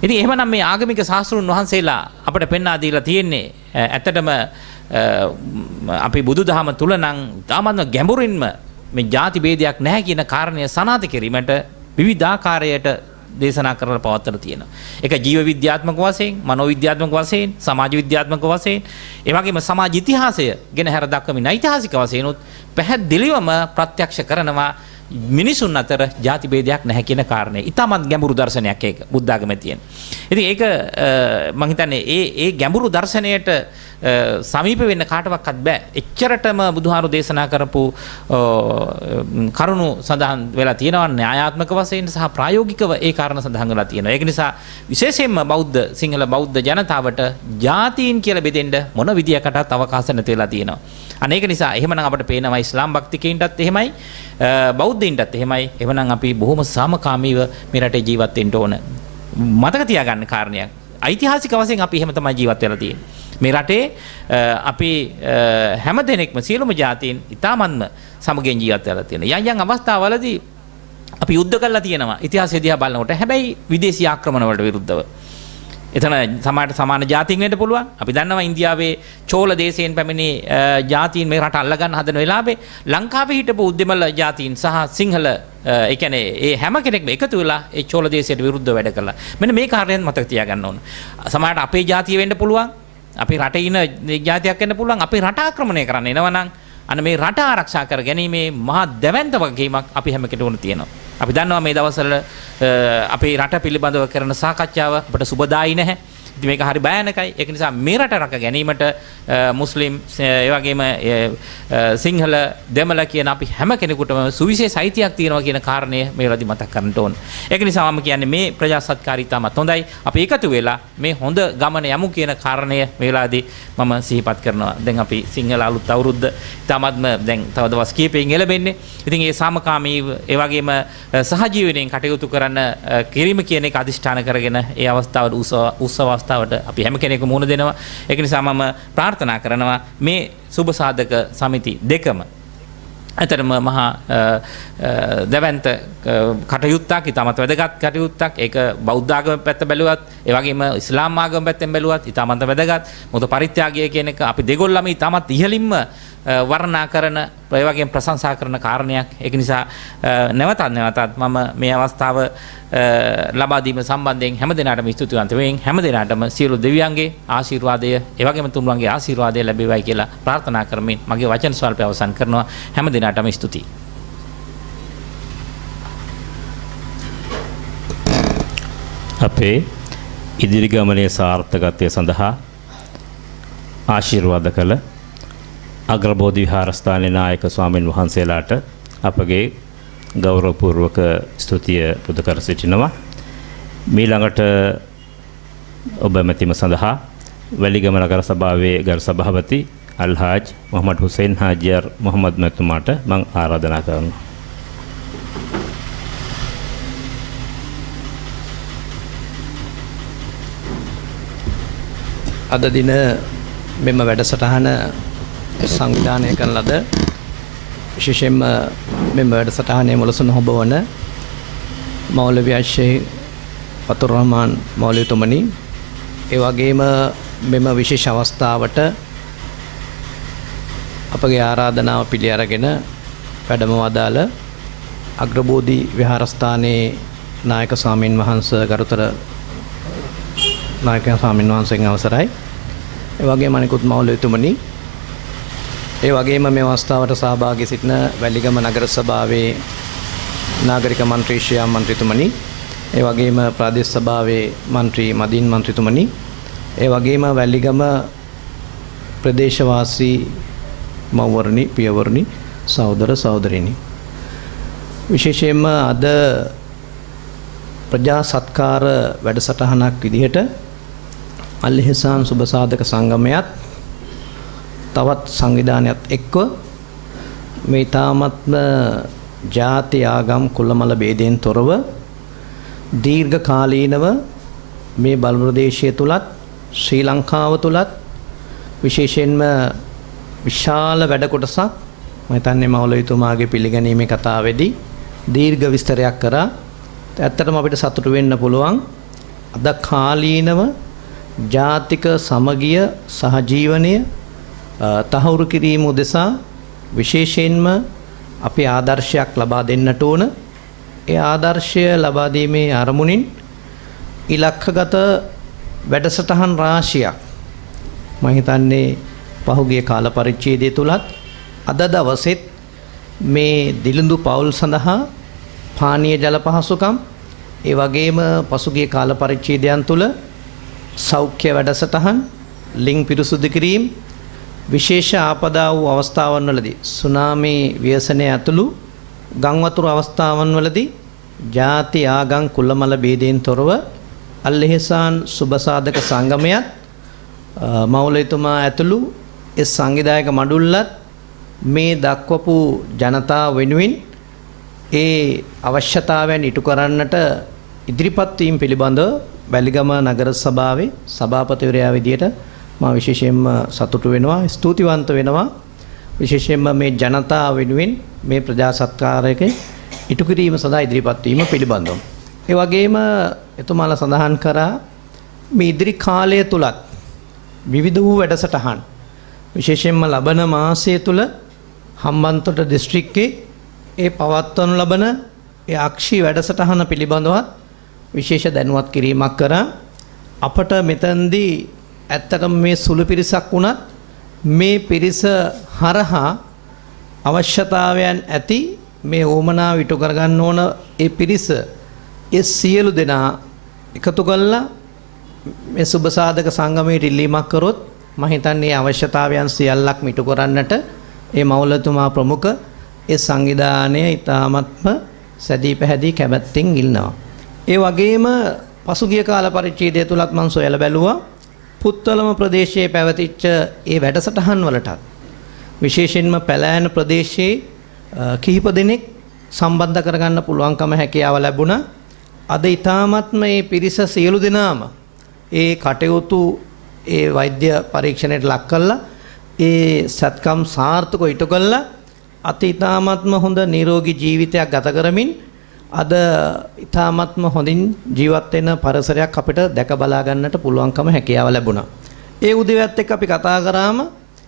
ඉතින් එහෙමනම් මේ ආගමික ශාස්ත්‍රඥ වහන්සේලා අපිට පෙන්වා දීලා තියෙන්නේ ඇත්තටම අපි බුදුදහම තුල නම් තාමත් ගැඹුරින්ම මේ ಜಾති ભેදයක් නැහැ කියන කාරණය සනාථ කිරීමට විවිධාකාරයට දේශනා කරලා පවත්වලා තියෙනවා. ඒක ජීව විද්‍යාත්මක වශයෙන්, මනෝ විද්‍යාත්මක වශයෙන්, සමාජ විද්‍යාත්මක වශයෙන්, ඒ වගේම සමාජ ඉතිහාසය ගැන හැර දක්වමින් ඓතිහාසික වශයෙන් උත් පැහැදිලිවම ප්‍රත්‍යක්ෂ කරනවා මිනිසුන් අතර ಜಾති ભેදයක් නැහැ කියන කාරණේ. ඊටමත් ගැඹුරු දර්ශනයක් ඒක බුද්ධ ආගමේ තියෙන. ඉතින් ඒක මම හිතන්නේ ඒ ගැඹුරු දර්ශනයට සමීප වෙන්න කාටවත් බෑ. එච්චරටම බුදුහාරු දේශනා කරපු කරුණු සඳහන් වෙලා තියෙනවා න්‍යායාත්මක වශයෙන් සහ ප්‍රායෝගිකව ඒ කාරණා සඳහන් වෙලා තියෙනවා. ඒක නිසා විශේෂයෙන්ම බෞද්ධ සිංහල බෞද්ධ ජනතාවට ජාතීන් කියලා බෙදෙන්න මොන විදියකටත් අවකාශ නැති වෙලා තියෙනවා. අනේ ඒක නිසා එහෙමනම් අපිට පේනවා ඉස්ලාම් භක්තිකයින්ටත් එහෙමයි බෞද්ධයින්ටත් එහෙමයි. එහෙමනම් අපි බොහොම සාමකාමීව මේ රටේ ජීවත් වෙන්න ඕන. මතක තියාගන්න කාරණයක්. ඓතිහාසික වශයෙන් අපි එහෙම තමයි ජීවත් වෙලා තියෙන්නේ. මේ රටේ අපි හැම දෙනෙක්ම සියලුම ජාතීන් ඉතාමත්ම සමගියෙන් ජීවත් වෙලා තියෙනවා. යම් යම් අවස්ථාවලදී අපි යුද්ධ කරලා තියෙනවා. ඉතිහාසය දිහා බලනකොට හැබැයි විදේශීය ආක්‍රමණ වලට විරුද්ධව. එතන සමාන ජාතීන් වෙන්න පුළුවන්. අපි දන්නවා ඉන්දියාවේ චෝල දේශයෙන් පැමිණි ජාතීන් මේ රට අල්ලගන්න හදන වෙලාවේ ලංකාවේ හිටපු උද්දමල ජාතීන් සහ සිංහල ඒ කියන්නේ ඒ හැම කෙනෙක්ම එකතු වෙලා ඒ චෝල දේශයට විරුද්ධව වැඩ කළා. මෙන්න මේ කාරණේත් මතක තියාගන්න ඕන. සමහරට අපේ ජාතිය වෙන්න පුළුවන්. අපේ රටේ ඉන්න ජාතියක් වෙන්න පුළුවන්. අපේ රට ආක්‍රමණය කරන්න එනවා නම් අන්න මේ රට ආරක්ෂා කර ගැනීමේ මහා දැවැන්ත වගකීමක් අපි හැම කෙනෙකුටම තියෙනවා. අපි දන්නවා මේ දවස්වල අපේ රට පිළිබඳව කරන සාකච්ඡාව අපට සුබදායි නැහැ. ඉතින් මේක හරි භයානකයි. ඒක නිසා මේ රට රැක ගැනීමට මුස්ලිම් ඒ වගේම සිංහල දෙමළ කියන අපි හැම කෙනෙකුටම සුවිශේෂ අයිතියක් තියෙනවා කියන කාරණය මේ වෙලාවදී මතක් කරගන්න ඕන. ඒක නිසා මම කියන්නේ මේ ප්‍රජාසත්කාරී තාමත් හොඳයි. අපි එකතු වෙලා මේ හොඳ ගමන යමු කියන කාරණය මේ වෙලාවදී මම සිහිපත් කරනවා. දැන් අපි සිංහල අලුත් අවුරුද්ද තාමත්ම දැන් තව දවස් කිහිපයකින් එළඹෙන්නේ. ඉතින් ඒ සාමකාමී ඒ වගේම සහජීවනයෙන් කටයුතු කරන්න කිරීම කියන එක අදිෂ්ඨාන කරගෙන ඒ අවස්ථාවට උත්සව අවස්ථාවට අපි හැම කෙනෙකුම මුහුණ දෙනවා. ඒක නිසා මම ප්‍රාර්ථනා කරනවා මේ සුබ සාධක සමිති දෙකම ඇතරම මහා දැවැන්ත කටයුත්තක්, ඉතාමත් වැදගත් කටයුත්තක්. ඒක බෞද්ධ ආගම පැත්ත බැලුවත්, ඒ වගේම ඉස්ලාම් ආගම පැත්තෙන් බැලුවත් ඉතාමත් වැදගත්. මොකද පරිත්‍යාගය කියන එක අපි දෙගොල්ලම ඉතාමත් ඉහළින්ම වර්ණනා කරන, ඒ වගේම ප්‍රශංසා කරන කාරණයක්. ඒක නිසා නැවතත් මම මේ අවස්ථාව ලබා දීම සම්බන්ධයෙන් හැම දිනාටම ස්තුතිවන්ත වෙමින් හැම දිනාටම සියලු දෙවියන්ගේ ආශිර්වාදය, ඒ වගේම තුන්වන්ගේ ආශිර්වාදය ලැබේවයි කියලා ප්‍රාර්ථනා කරමින් මගේ වචන ස්වල්පය අවසන් කරනවා. හැම දිනාටම ස්තුතියි. අපේ ඉදිරි ගමනේ සාර්ථකත්වය සඳහා ආශිර්වාද කළ අග්‍රබෝධි විහාරස්ථානයේ නායක ස්වාමින් වහන්සේලාට අපගේ ගෞරවපූර්වක ස්තුතිය පුද කර සිටිනවා. මීළඟට ඔබ මැතිම සඳහා වැලිගම නගර සභාවේ ගරු සභාපති අල්හාජ් මොහමඩ් හුසයින් හාජියර් මොහමඩ් මැතිතුමාට මම ආරාධනා කරනවා. අද දින මෙම වැඩසටහන සංවිධානය කරන ලද විශේෂයෙන්ම මෙම වැඩසටහනේ මුලසුන හොබවන මෞලවි ෂේඛ් ෆතුර් රහමාන් මෞලවිතුමනි, ඒ වගේම මෙම විශේෂ අවස්ථාවට අපගේ ආරාධනාව පිළි අරගෙන වැඩම වදාළ අග්‍රබෝධි විහාරස්ථානයේ නායක ස්වාමින් වහන්සේ ගරුතර නායක ස්වාමින් වහන්සේගේ අවසරයි. ඒ වගේම අනිකුත් මෞලවිතුමනි, ඒ වගේම මේ අවස්ථාවට සහභාගී සිටින වැලිගම නගර සභාවේ නාගරික මන්ත්‍රී ශ්‍යාම් මන්ත්‍රීතුමනි, ඒ වගේම ප්‍රාදේශ සභාවේ මන්ත්‍රී මදින් මන්ත්‍රීතුමනි, ඒ වගේම වැලිගම ප්‍රදේශවාසී මව්වරණි, පියවරණි, සහෝදර සහෝදරිනි, විශේෂයෙන්ම අද ප්‍රජා සත්කාර වැඩසටහනක් විදිහට අල් ඉහ්සාන් සුබ සාධක සංගමයත් තවත් සංවිධානයත් එක්ව මේ තාමත්ම ජාති ආගම් කුලමල ભેදයෙන් තොරව දීර්ඝ කාලීනව මේ බල ප්‍රදේශය තුලත් ශ්‍රී ලංකාව තුලත් විශේෂයෙන්ම විශාල වැඩ කොටසක් මම හිතන්නේ මෞලවිතුමාගේ පිළිගැනීමේ කතාවේදී දීර්ඝ විස්තරයක් කරා. ඇත්තටම අපිට සතුටු වෙන්න පුළුවන් අද කාලීනව ජාතික සමගිය සහජීවනය තහවුරු කිරීම උදෙසා විශේෂයෙන්ම අපි ආදර්ශයක් ලබා දෙන්නට ඕන. ඒ ආදර්ශය ලබා දීමේ අරමුණින් ඉලක්කගත වැඩසටහන් රාශියක් මම හිතන්නේ පහුගිය කාල පරිච්ඡේදය තුලත් අද දවසෙත් මේ දිලිඳු පවුල් සඳහා පානීය ජල පහසුකම්, ඒ වගේම පසුගිය කාල පරිච්ඡේදයන් තුල සෞඛ්‍ය වැඩසටහන්, ලිං පිරිසුදු කිරීම, විශේෂ ආපදා වූ අවස්ථාවන් වලදී සුනාමි ව්‍යසනය ඇතුළු ගම් වතුර අවස්ථාවන් වලදී ජාති ආගම් කුලමල ભેදයෙන් තොරව අල් ඉහ්සාන් සුබ සාධක සංගමයත් මෞලවිතුමා ඇතුළු ඒ සංවිධායක මඩුල්ලත් මේ දක්වපු ජනතාව වෙනුවෙන් ඒ අවශ්‍යතාවයන් ඉටු කරන්නට ඉදිරිපත් වීම පිළිබඳව වැලිගම නගර සභාවේ සභාපතිවරයා විදියට මම විශේෂයෙන්ම සතුටු වෙනවා, ස්තුතිවන්ත වෙනවා. විශේෂයෙන්ම මේ ජනතාව වෙනුවෙන් මේ ප්‍රජා සත්කාරයක ඉටු කිරීම සඳහා ඉදිරිපත් වීම පිළිබඳව. ඒ වගේම එතුමාලා සඳහන් කරා මේ ඉදිරි කාලය තුලත් විවිධ වූ වැඩසටහන් විශේෂයෙන්ම ලබන මාසය තුල හම්බන්තොට දිස්ත්‍රික්කයේ ඒ පවත්වනු ලබන ඒ අක්ෂි වැඩසටහන පිළිබඳවත් විශේෂ දැනුවත් කිරීමක් කරා. අපට මෙතනදී ඇත්තටම මේ සුළු පිරිසක් වුණත් මේ පිරිස හරහා අවශ්‍යතාවයන් ඇති මේ ඕමනාව ඉටු කරගන්න ඕන ඒ පිරිස ඒ සියලු දෙනා එකතු කළා මේ සුබ සාධක සංගමයට ඉල්ලීමක් කරොත් මම හිතන්නේ අවශ්‍යතාවයන් සියල්ලක්ම ඉටු කරන්නට ඒ මවලතුමා ප්‍රමුඛ ඒ සංවිධානය ඊ타මත්ම සැදී පැහැදී කැමැත්තෙන් ඉල්නවා. ඒ වගේම පසුගිය කාල පරිච්ඡේදය තුලත් මම සොයලා බැලුවා පුත්තලම ප්‍රදේශයේ පැවතිච්ච ඒ වැඩසටහන් වලටත් විශේෂයෙන්ම පැලෑන ප්‍රදේශයේ කිහිප දෙනෙක් සම්බන්ධ කරගන්න පුළුවන්කම හැකියාව ලැබුණා. අද ඊ타මත්ම මේ පිරිස සියලු දෙනාම ඒ කටයුතු ඒ වෛද්‍ය පරීක්ෂණයට ලක් කළා. ඒ සත්කම් සාර්ථකව ඉටු කළා. අතීතාමත්ම හොඳ නිරෝගී ජීවිතයක් ගත කරමින් අද ඊ타මත්ම හොඳින් ජීවත් වෙන පරිසරයක් අපිට දැක බලා ගන්නට පුළුවන්කම හැකියාව ලැබුණා. ඒ උදවියත් එක්ක අපි කතා කරාම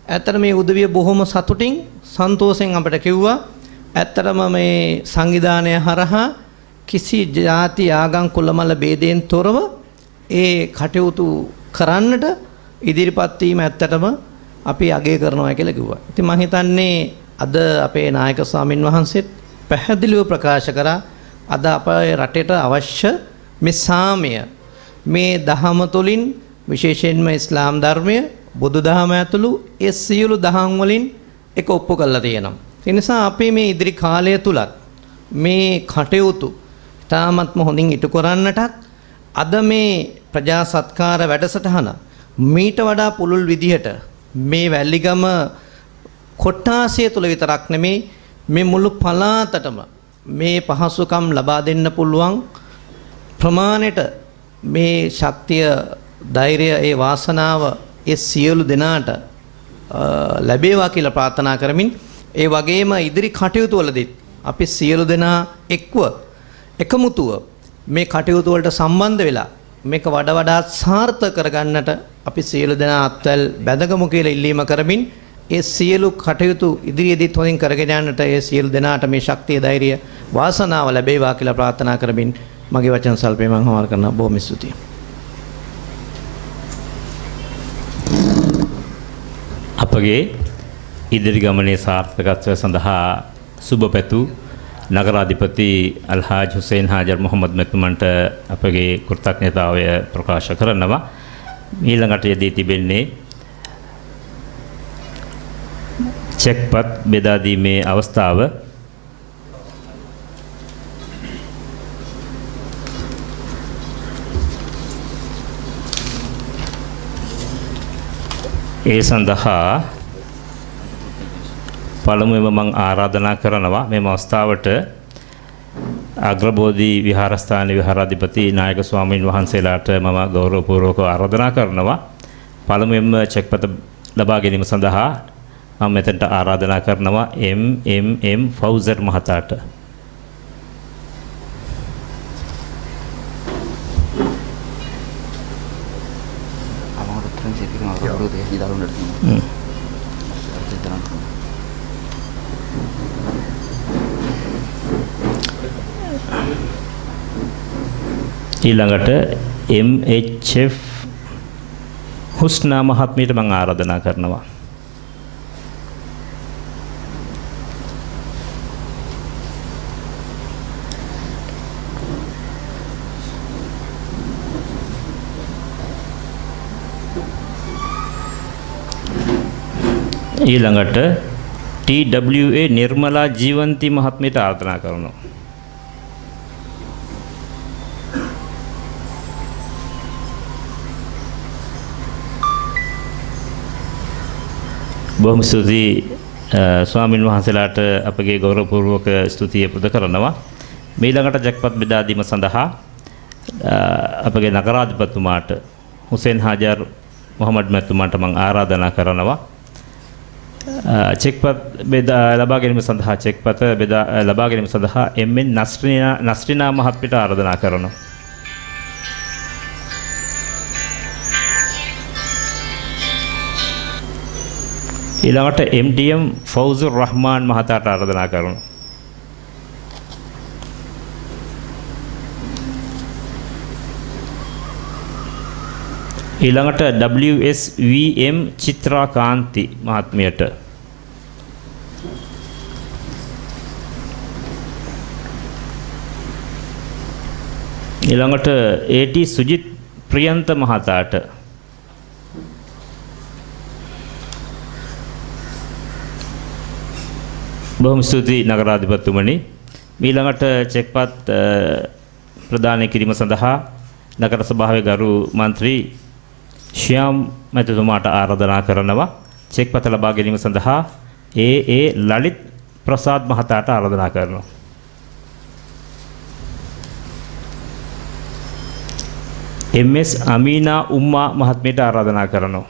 ඇත්තට මේ උදවිය බොහොම සතුටින් සන්තෝෂෙන් අපිට කිව්වා ඇත්තටම මේ සංවිධානය හරහා කිසි ಜಾති ආගම් කුලමල ભેදයෙන් තොරව ඒ කටයුතු කරන්නට ඉදිරිපත් වීම ඇත්තටම අපි අගය කරනවා කියලා කිව්වා. ඉතින් මම හිතන්නේ අද අපේ නායක ස්වාමින් වහන්සේත් පැහැදිලිව ප්‍රකාශ කරා අද අපේ රටේට අවශ්‍ය මේ සාමය මේ දහම තුළින් විශේෂයෙන්ම ඉස්ලාම් ධර්මය බුදු දහම ඇතුළු ඒ සියලු දහම් වලින් එක ඔප්පු කරලා තියෙනවා. ඒ නිසා අපි මේ ඉදිරි කාලය තුලත් මේ කටයුතු තාමත්ම හොඳින් ඉටු කරන්නටත් අද මේ ප්‍රජා සත්කාර වැඩසටහන මීට වඩා පුළුල් විදිහට මේ වැල්ලිගම කොට්ටාසිය තුල විතරක් නෙමේ මේ මුළු පළාතටම මේ පහසුකම් ලබා දෙන්න පුළුවන් ප්‍රමාණයට මේ ශක්තිය ධෛර්යය ඒ වාසනාව ඒ සියලු දෙනාට ලැබේවා කියලා ප්‍රාර්ථනා කරමින් ඒ වගේම ඉදිරි කටයුතු වලදී අපි සියලු දෙනා එක්ව එකමුතුව මේ කටයුතු වලට සම්බන්ධ වෙලා මේක වඩා සාර්ථක කරගන්නට අපි සියලු දෙනා අත්වැල් බැඳගමු කියලා ඉල්ලීම කරමින් ඒ සියලු කටයුතු ඉදිරියේදීත් හොඳින් කරගෙන යන්නට ඒ සියලු දෙනාට මේ ශක්තිය ධෛර්යය වාසනාව ලැබේවා කියලා ප්‍රාර්ථනා කරමින් මගේ වචන සල්පේ මම හමාර කරනවා. බොහොම ස්තුතියි. අපගේ ඉදිරි ගමනේ සාර්ථකත්වය සඳහා සුබපැතු නගරාධිපති අල්හාජ් හුසේන් හාජර් මොහම්මද් මෙතුමන්ට අපගේ කෘතඥතාවය ප්‍රකාශ කරනවා. ඊළඟට යෙදී තිබෙන්නේ චෙක්පත් බෙදා දීමේ අවස්ථාව. ඒ සඳහා පළමුවෙන්ම මම ආරාධනා කරනවා මේ අවස්ථාවට අග්‍රබෝධි විහාරස්ථාන විහාරාධිපති නායක ස්වාමීන් වහන්සේලාට මම ගෞරවපූර්වකව ආරාධනා කරනවා. පළමුවෙන්ම චෙක්පත ලබා ගැනීම සඳහා මම මෙතනට ආරාධනා කරනවා එම් ෆෞසර් මහතාට. ඊළඟට MHF හුස්නා මහත්මියට මම ආරාධනා කරනවා. ඊළඟට TWA නිර්මලා ජීවන්ති මහත්මියට ආරාධනා කරනවා. බොහොම ස්තුතියි ස්වාමින් වහන්සේලාට අපගේ ගෞරවපූර්වක ස්තුතිය පුද කරනවා. ඊළඟට ජැක්පත් බෙදා දීම සඳහා අපගේ නගරාධිපතිතුමාට හුසේන් හාජර් මොහම්මද් මැතිතුමාට මම ආරාධනා කරනවා. චෙක්පත් බෙදා ලබා ගැනීම සඳහා චෙක්පත බෙදා ලබා ගැනීම සඳහා එම්.එන්. නස්රිනා මහත්මියට ආරාධනා කරනවා. ඊළඟට MDM ෆෞසුර් රහ්මාන් මහතාට ආරාධනා කරනවා. ඊළඟට WSVM චිත්‍රා කාන්ති මහත්මියට. ඊළඟට AT සුජිත් ප්‍රියන්ත මහතාට. බොහොම ස්තුතියි නගරාධිපතිතුමනි. ඊළඟට චෙක්පත් ප්‍රදානය කිරීම සඳහා නගර සභාවේ ගරු මන්ත්‍රී ශ්‍යාම් මැතිතුමාට ආරාධනා කරනවා. චෙක්පත ලබා ගැනීම සඳහා ලලිත් ප්‍රසාද් මහතාට ආරාධනා කරනවා. MS අමීනා උම්මා මහත්මියට ආරාධනා කරනවා.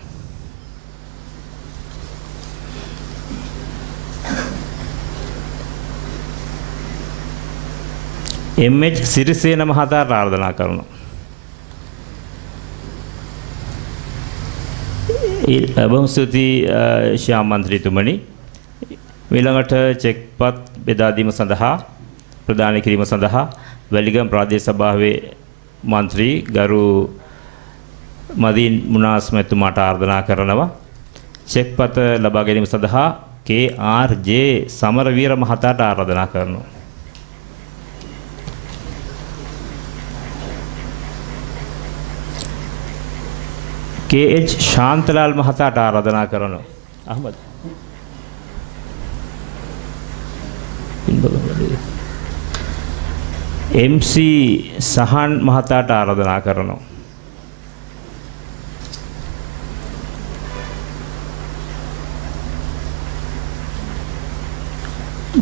MH සිරිසේන මහතාට ආරාධනා කරනවා. බොහොම ස්තුතියි ශ්‍යාම් මන්ත්‍රීතුමනි. ඊළඟට චෙක්පත් බෙදා දීම සඳහා ප්‍රදානය කිරීම සඳහා වැලිගම ප්‍රාදේශ සභාවේ මන්ත්‍රී ගරු මදීන් මුනාස් මැතිතුමාට ආරාධනා කරනවා. චෙක්පත ලබා ගැනීම සඳහා KRJ සමරවීර මහතාට ආරාධනා කරනවා. KH ශාන්තලාල් මහතාට ආරාධනා කරනවා. අහමද් MC සහන් මහතාට ආරාධනා කරනවා.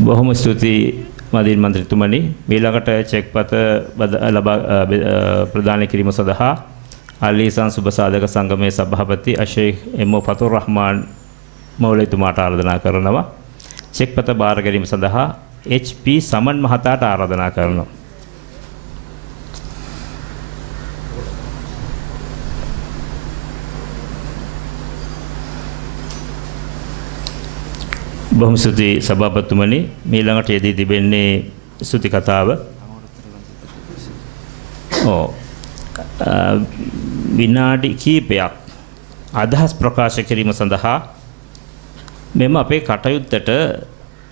බොහොම ස්තුතියි මදීන් මන්ත්‍රීතුමනි. ඊළඟට චෙක්පත ප්‍රදානය කිරීම සඳහා අලීසන් සුබසාධක සංගමේ සභාපති අෂේක් එම්.ඔ. ෆතුර් රහ්මාන් මෞලවිතුමාට ආරාධනා කරනවා. චෙක්පත බාර ගැනීම සඳහා HP සමන් මහතාට ආරාධනා කරනවා. බොහොම ස්තුතියි සභාපතිතුමනි. ඊළඟට යෙදී තිබෙන්නේ ස්තුති කතාව. විනාඩි කිහිපයක් අදහස් ප්‍රකාශ කිරීම සඳහා මෙම අපේ කටයුත්තට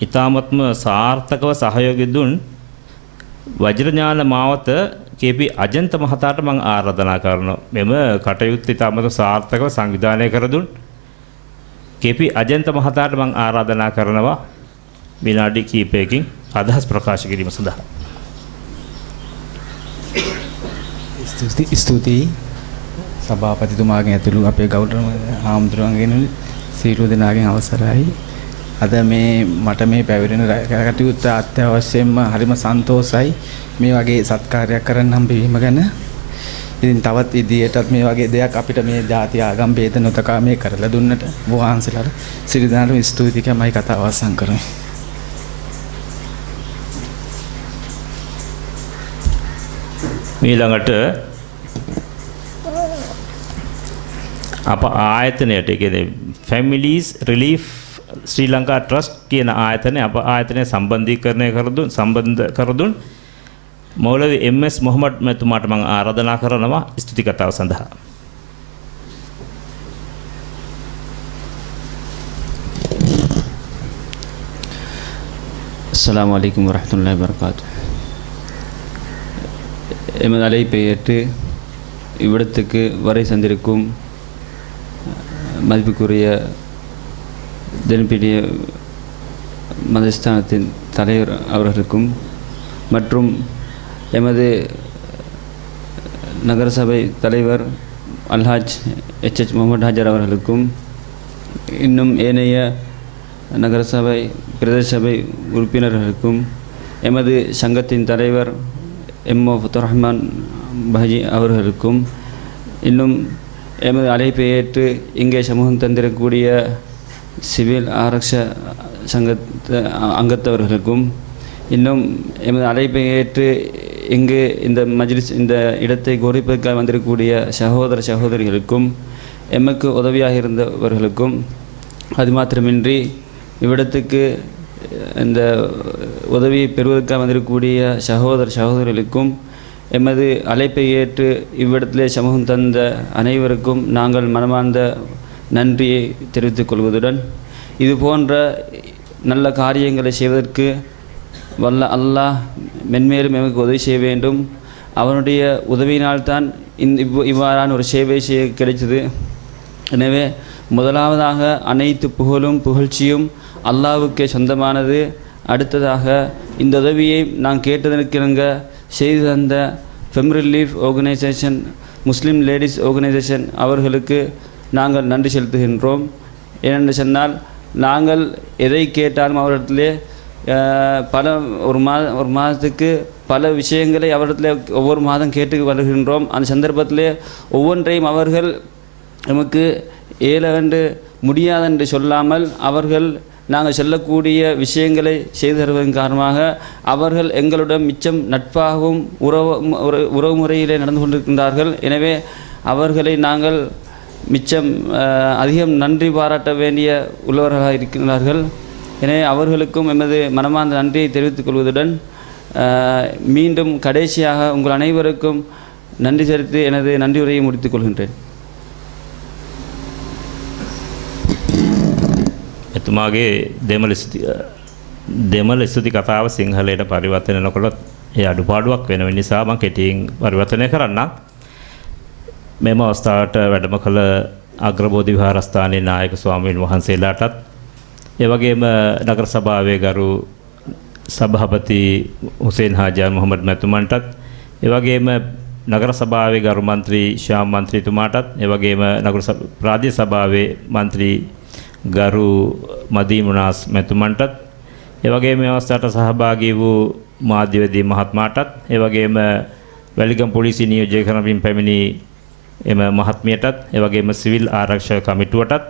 ඉතාමත්ම සාර්ථකව සහයෝගය දුන් වජිරඥාන මාවත KP අජන්ත මහතාට මම ආරාධනා කරනවා. මෙම කටයුත්ත ඉතාමත්ම සාර්ථකව සංවිධානය කර දුන් KP අජන්ත මහතාට මම ආරාධනා කරනවා විනාඩි කිහිපයකින් අදහස් ප්‍රකාශ කිරීම සඳහා. ස්තුතියි සභාපතිතුමාගෙන් ඇතුළු අපේ ගෞරව හාමුදුරුවන්ගෙන් සියලු දෙනාගෙන් අවසරයි. අද මට මේ පැවිරෙන කටයුත්ත අත්‍යවශ්‍යයෙන්ම හරිම සන්තෝෂයි මේ වගේ සත්කාරයක් කරන්න හම්බවීම ගැන. ඉතින් තවත් ඉදිරියටත් මේ වගේ දෙයක් අපිට මේ ජාති ආගම් ભેද නොතකා මේ කරලා දුන්නට වහන්සේලාට සියලු දෙනාටම ස්තුති කමයි කතාව අවසන් කරමු. ඊළඟට අප ආයතනයට කියන්නේ Families Relief ශ්‍රී ලංකා ට්‍රස්ට් කියන ආයතනය අප ආයතනය සම්බන්ධ කර දුන් මෞලවි MS මොහමඩ් මැතිතුමාට මම ආරාධනා කරනවා ස්තුති කතාව සඳහා. அஸ்ஸலாமு அலைக்கும் வரஹ்மத்துல்லாஹி வபரகாத்துஹு. எமது அழைப்பை ஏற்று இவ்விடத்துக்கு வரை சந்திருக்கும் மதிப்புக்குரிய தென்பிடிய மதஸ்தானத்தின் தலைவர் அவர்களுக்கும் மற்றும் எமது நகரசபை தலைவர் அல்ஹாஜ் HH முகமது ஹாஜர் அவர்களுக்கும் இன்னும் ஏனைய நகரசபை பிரதேச சபை உறுப்பினர்களுக்கும் எமது சங்கத்தின் தலைவர் M.O. ஃபத்துர் ரஹ்மான் பஹஜி அவர்களுக்கும் இன்னும் எமது அழைப்பை ஏற்று இங்கே சமூகம் தந்திரக்கூடிய சிவில் ஆரக்ஷ சங்க அங்கத்தவர்களுக்கும் இன்னும் எமது அழைப்பை ஏற்று இங்கு இந்த மஜ்லிஸ் இந்த இடத்தை கௌரவிப்பதற்காக வந்திருக்கக்கூடிய சகோதர சகோதரிகளுக்கும் எமக்கு உதவியாக இருந்தவர்களுக்கும் அது மாத்திரமின்றி இவ்விடத்துக்கு இந்த உதவியை பெறுவதற்காக வந்திருக்கக்கூடிய சகோதர சகோதரிகளுக்கும் எமது அழைப்பை ஏற்று இவ்விடத்திலே சமூகம் தந்த அனைவருக்கும் நாங்கள் மனமார்ந்த நன்றியை தெரிவித்துக் கொள்வதுடன் இது போன்ற நல்ல காரியங்களை செய்வதற்கு வல்ல அல்லாஹ் மென்மேலும் எமக்கு உதவி செய்ய வேண்டும். அவனுடைய உதவியினால்தான் இவ்வாறான ஒரு சேவை செய்ய கிடைத்தது. எனவே முதலாவதாக அனைத்து புகழ்ச்சியும் அல்லாஹ்வுக்கே சொந்தமானது. அடுத்ததாக இந்த உதவியை நான் கேட்டதற்கிணங்க செய்து தந்த ஃபெம் ரிலீஃப் ஆர்கனைசேஷன், முஸ்லீம் லேடிஸ் ஆர்கனைசேஷன் அவர்களுக்கு நாங்கள் நன்றி செலுத்துகின்றோம். ஏனென்று சொன்னால் நாங்கள் எதை கேட்டாலும் அவரிடத்திலே ஒரு மாதத்துக்கு பல விஷயங்களை அவரிடத்தில் ஒவ்வொரு மாதம் கேட்டு வருகின்றோம். அந்த சந்தர்ப்பத்திலே ஒவ்வொன்றையும் அவர்கள் நமக்கு ஏலவென்று முடியாதென்று சொல்லாமல் அவர்கள் நாங்கள் சொல்லக்கூடிய விஷயங்களை செய்து தருவதன் காரணமாக அவர்கள் எங்களுடன் மிச்சம் நட்பாகவும் உறவு முறையிலே நடந்து கொண்டிருக்கின்றார்கள். எனவே அவர்களை நாங்கள் மிச்சம் அதிகம் நன்றி பாராட்ட வேண்டிய உள்ளவர்களாக இருக்கின்றார்கள். எனவே அவர்களுக்கும் எமது மனமார்ந்த நன்றியை தெரிவித்துக் கொள்வதுடன் மீண்டும் கடைசியாக உங்கள் அனைவருக்கும் நன்றி செலுத்தி எனது நன்றி உரையை முடித்துக் கொள்கின்றேன். එතුමාගේ දෙමළ ස්තුති කතාව සිංහලයට පරිවර්තනය කරනකොට ඒ අඩුපාඩුවක් වෙන නිසා මම කෙටියෙන් පරිවර්තනය කරන්නම්. මෙම අවස්ථාවට වැඩම කළ අග්‍රබෝධි විහාරස්ථානයේ නායක ස්වාමීන් වහන්සේලාටත් ඒ වගේම නගර සභාවේ ගරු සභාපති හුසේන් හාජා මොහමඩ් මැතිතුමන්ටත් ඒ වගේම නගර සභාවේ ගරු මන්ත්‍රී ශ්‍යාම් මන්ත්‍රීතුමාටත් ඒ වගේම නගර ප්‍රාදේශ සභාවේ මන්ත්‍රී ගරු මදීමුනාස් මැතිතුමන්ටත් ඒ වගේම මේ අවස්ථාවට සහභාගී වූ මාධ්‍යවේදී මහත්මයාටත් ඒ වගේම වැලිගම පොලිසිය නියෝජ්‍ය කරමින් පැමිණි එම මහත්මියටත් ඒ වගේම සිවිල් ආරක්ෂක කමිටුවටත්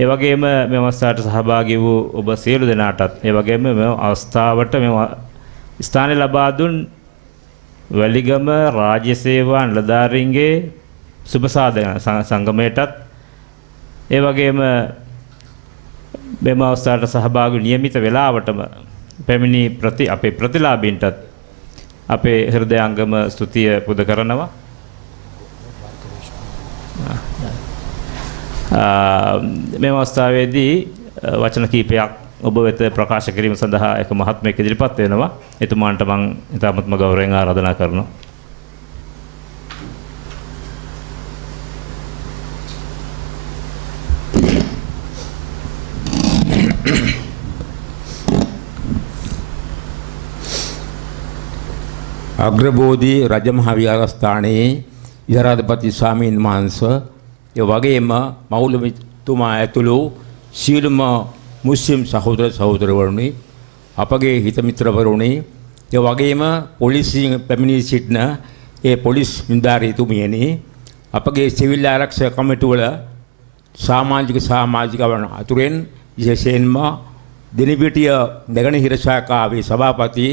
ඒ වගේම මේ අවස්ථාවට සහභාගී වූ ඔබ සියලු දෙනාටත් ඒ වගේම මේ අවස්ථාවට මේ ස්ථානය ලබා දුන් වැලිගම රාජ්‍ය සේවා නිලධාරීන්ගේ සුබ සාධන සංගමයටත් ඒ වගේම මෙම අවස්ථාවට සහභාගී නියමිත වේලාවටම පැමිණි අපේ ප්‍රතිලාභීන්ටත් අපේ හෘදයාංගම ස්තුතිය පුද කරනවා. මේ අවස්ථාවේදී වචන කීපයක් ඔබ වෙත ප්‍රකාශ කිරීම සඳහා එක මහත්මයෙක් ඉදිරිපත් වෙනවා. එතුමාන්ට මම ඉතාමත්ම ගෞරවයෙන් ආරාධනා කරනවා. අග්‍රබෝධි රජමහා විහාරස්ථානයේ විහාරාධිපති ස්වාමීන් වහන්සේ ඒ වගේම මෞලවිතුමා ඇතුළු සියලුම මුස්ලිම් සහෝදර සහෝදරවරුනි අපගේ හිත මිත්‍රවරුනි ඒ වගේම පොලිසියෙන් පැමිණී සිටින ඒ පොලිස් නිලධාරීතුමියනි අපගේ සිවිල් ආරක්ෂක කමිටුවල සමාජිකවන් අතුරෙන් විශේෂයෙන්ම දෙනිපිටිය නැගෙනහිර ශාඛාවේ සභාපති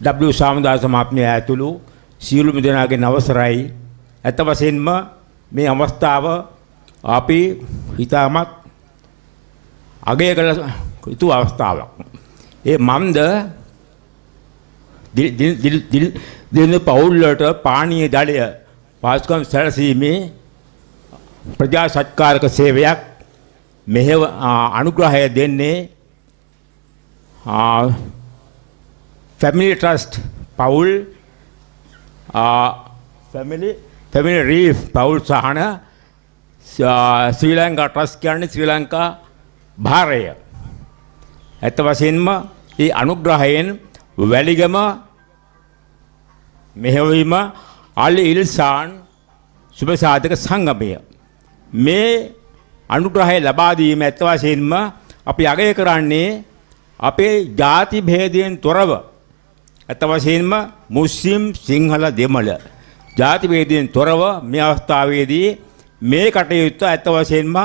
W සාමදාස මහත්මයා ඇතුළු සියලුම දෙනාගේ අවසරයි. ඇත්ත වශයෙන්ම මේ අවස්ථාව අපි හිතාමත් අගය කළ යුතු අවස්ථාවක්. ඒ මන්ද දින පවුල්වලට පානීය ජලය පාස්කම් සැලසීමේ ප්‍රජා සත්කාරක සේවයක් මෙහෙව අනුග්‍රහය දෙන්නේ Family Trust පවුල් Family Reef පවුල් සහන ශ්‍රී ලංකා ට්‍රස්ට් කියන්නේ ශ්‍රී ලංකා භාරය. ඇත්ත වශයෙන්ම මේ අනුග්‍රහයෙන් වැලිගම මෙහෙවීම අල් ඉල්සාන් සුබ සාධක සංගමය මේ අනුග්‍රහය ලබා දීම ඇත්ත වශයෙන්ම අපි අගය කරන්නේ අපේ ಜಾති භේදයෙන් තොරව ඇත්ත වශයෙන්ම මුස්ලිම් සිංහල දෙමළ ಜಾති භේදයෙන් තොරව මේ අවස්ථාවේදී මේ කටයුත්ත ඇත්ත වශයෙන්ම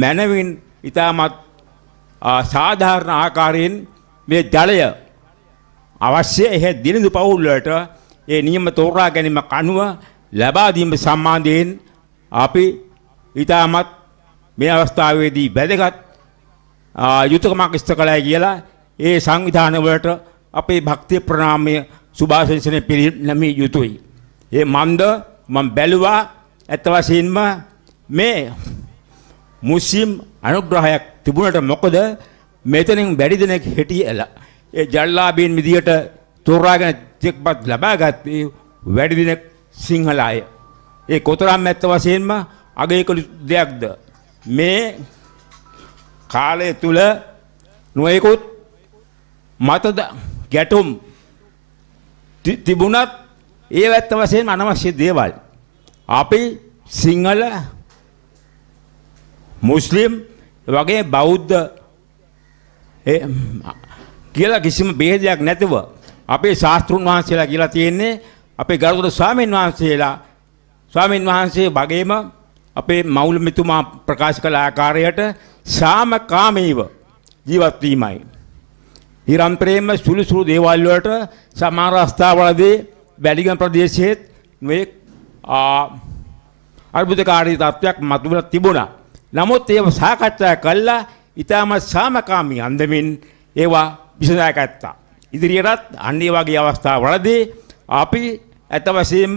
මනවින් ඉතාමත් සාධාරණ ආකාරයෙන් මේ ජලය අවශ්‍ය එහෙ දිනදු පවුල් වලට ඒ නියම තෝරා ගැනීම කනුව ලබා දීම සම්බන්ධයෙන් අපි ඉතාමත් මේ අවස්ථාවේදී වැදගත් යුතුයකමක් ඉෂ්ට කළා කියලා ඒ සංවිධාන වලට අපේ භක්තිය ප්‍රණාමය සුභාශිංසනය පිරිනැමිය යුතුයි. ඒ මන්ද මම බැලුවා ඇත්ත වශයෙන්ම මේ මුස්ලිම් අනුග්‍රහයක් තිබුණට මොකද මෙතනින් වැඩි දෙනෙක් හිටියලා ඒ ජල්ලාබීන් විදියට තෝරාගෙන චෙක්පත් ලබාගත්තේ වැඩි දෙනෙක් සිංහල අය. ඒ කොතරම් ඇත්ත වශයෙන්ම අගය කළ දෙයක්ද මේ කාලය තුල නොයෙකුත් මතද ගැටුම් තිබුණත් ඒ ඇත්ත වශයෙන්ම අනවශ්‍ය දේවල් අපි සිංහල මුස්ලිම් වගේ බෞද්ධ කියලා කිසිම ભેදයක් නැතිව අපේ ශාස්ත්‍රුන් වහන්සේලා කියලා තියෙන්නේ අපේ ගරුතර ස්වාමීන් වහන්සේ වගේම අපේ මෞල මෙතුමා ප්‍රකාශ කළ ආකාරයට සාමකාමීව ජීවත් වීමයි. නිරන්තරයෙන්ම සුළු සුළු දේවල් වලට සමහර අවස්ථාවලදී බැලිගම ප්‍රදේශයේ මේ අර්බුදකාරී තත්ත්වයක් මතුවලා තිබුණා. නමුත් ඒව සාකච්ඡා කළා ඊටම සාමකාමී අන්දමින් ඒවා විසඳාගත්තා. ඉදිරියටත් අන්න ඒ වගේ අවස්ථාවලදී අපි ඇත්ත වශයෙන්ම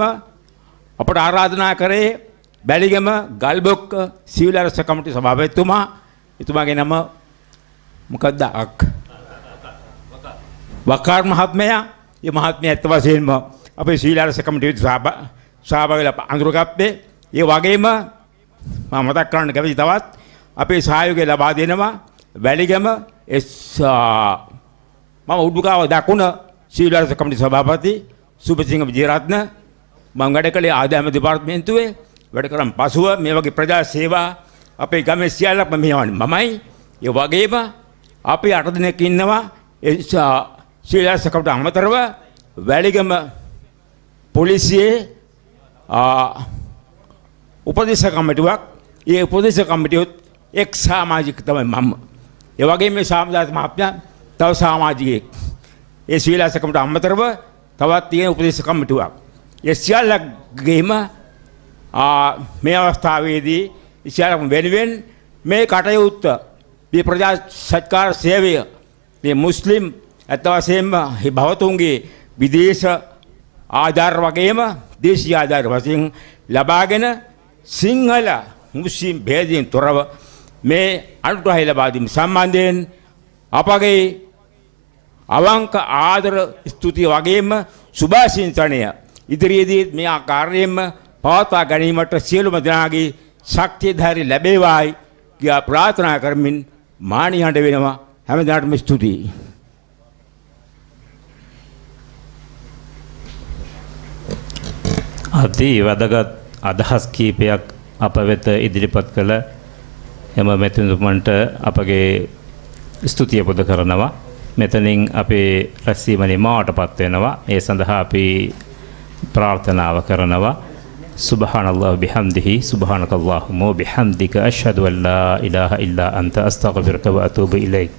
අපට ආරාධනා කරේ බැලිගම ගල්බොක්ක සිවිල් අරස කමිටු සභාපතිතුමා එතුමාගේ නම මොකක්ද වකාර් මහත්මයා. මේ මහත්මයා ඇත්ත වශයෙන්ම අපේ සිවිල් අරස කමිටුවේ සහභාගීලා අඳුරගත්තේ. ඒ වගේම මම මතක් කරන්න කැමති තවත් අපේ සහයෝගය ලබා දෙනවා වැලිගම මම උඩුකාව දකුණ සිවිල් අරස කමිටු සභාපති සුභසිංහ විජේරත්න මම වැඩ කළේ ආදායම දෙපාර්තමේන්තුවේ. වැඩ කරන් පසුව මේ වගේ ප්‍රජා සේවා අපේ ගමේ සියල්ලක්ම මෙහෙවන්නේ මමයි. ඒ වගේම අපි 8 දෙනෙක් ඉන්නවා ඒ සිවිල් අරස කමිටුවට අමතරව වැලිගම පොලිසියේ උපදේශ කමිටුවක්. ඒ උපදේශ කමිටුවත් එක් සමාජික තමයි මම. ඒ වගේම මේ සාමදාස මහත්මයා තව සමාජිකයෙක්. ඒ සිවිල් අරස කමිටුවට අමතරව තවත් තියෙන උපදේශ කමිටුවක්. ඒ සියල්ලගේම මේ අවස්ථාවේදී ඉසියාලම වෙනුවෙන් මේ කටයුත්ත මේ ප්‍රජා සත්කාර සේවය මේ මුස්ලිම් ඇත්ත වශයෙන්ම භවතුන්ගේ විදේශ ආධාර වගේම දේශීය ආධාර වශයෙන් ලබාගෙන සිංහල මුස්ලිම් භේදයෙන් තොරව මේ අනුග්‍රහය ලබා දීම සම්බන්ධයෙන් අපගේ අවංක ආදර ස්තුතිය වගේම සුභාශිංසනය ඉදිරියේදී මේ ආකාරයෙන්ම පවත්වා ගැනීමට සියලුම දෙනාගේ ශක්තිය ධෛර්ය ලැබේවායි කියා ප්‍රාර්ථනා කරමින් මාණිහඬ වෙනවා. හැම දිනටම ස්තුතියි. අති වැදගත් අදහස් කීපයක් අප වෙත ඉදිරිපත් කළ එම මෙතුමන්ට අපගේ ස්තුතිය පුද කරනවා. මෙතනින් අපේ රැස්වීම නිමාවටපත් වෙනවා. ඒ සඳහා අපි ප්‍රාර්ථනාව කරනවා. සුබ්හානල්ලාහ් බිහම්දිහි සුබ්හානකල්ලාහුම්ම බිහම්දික අෂ්හදු අල්ලා ඉලාහා ඉල්ලා අන්ත අස්තග්ෆිරුක ව අතූබු ඉලයික්.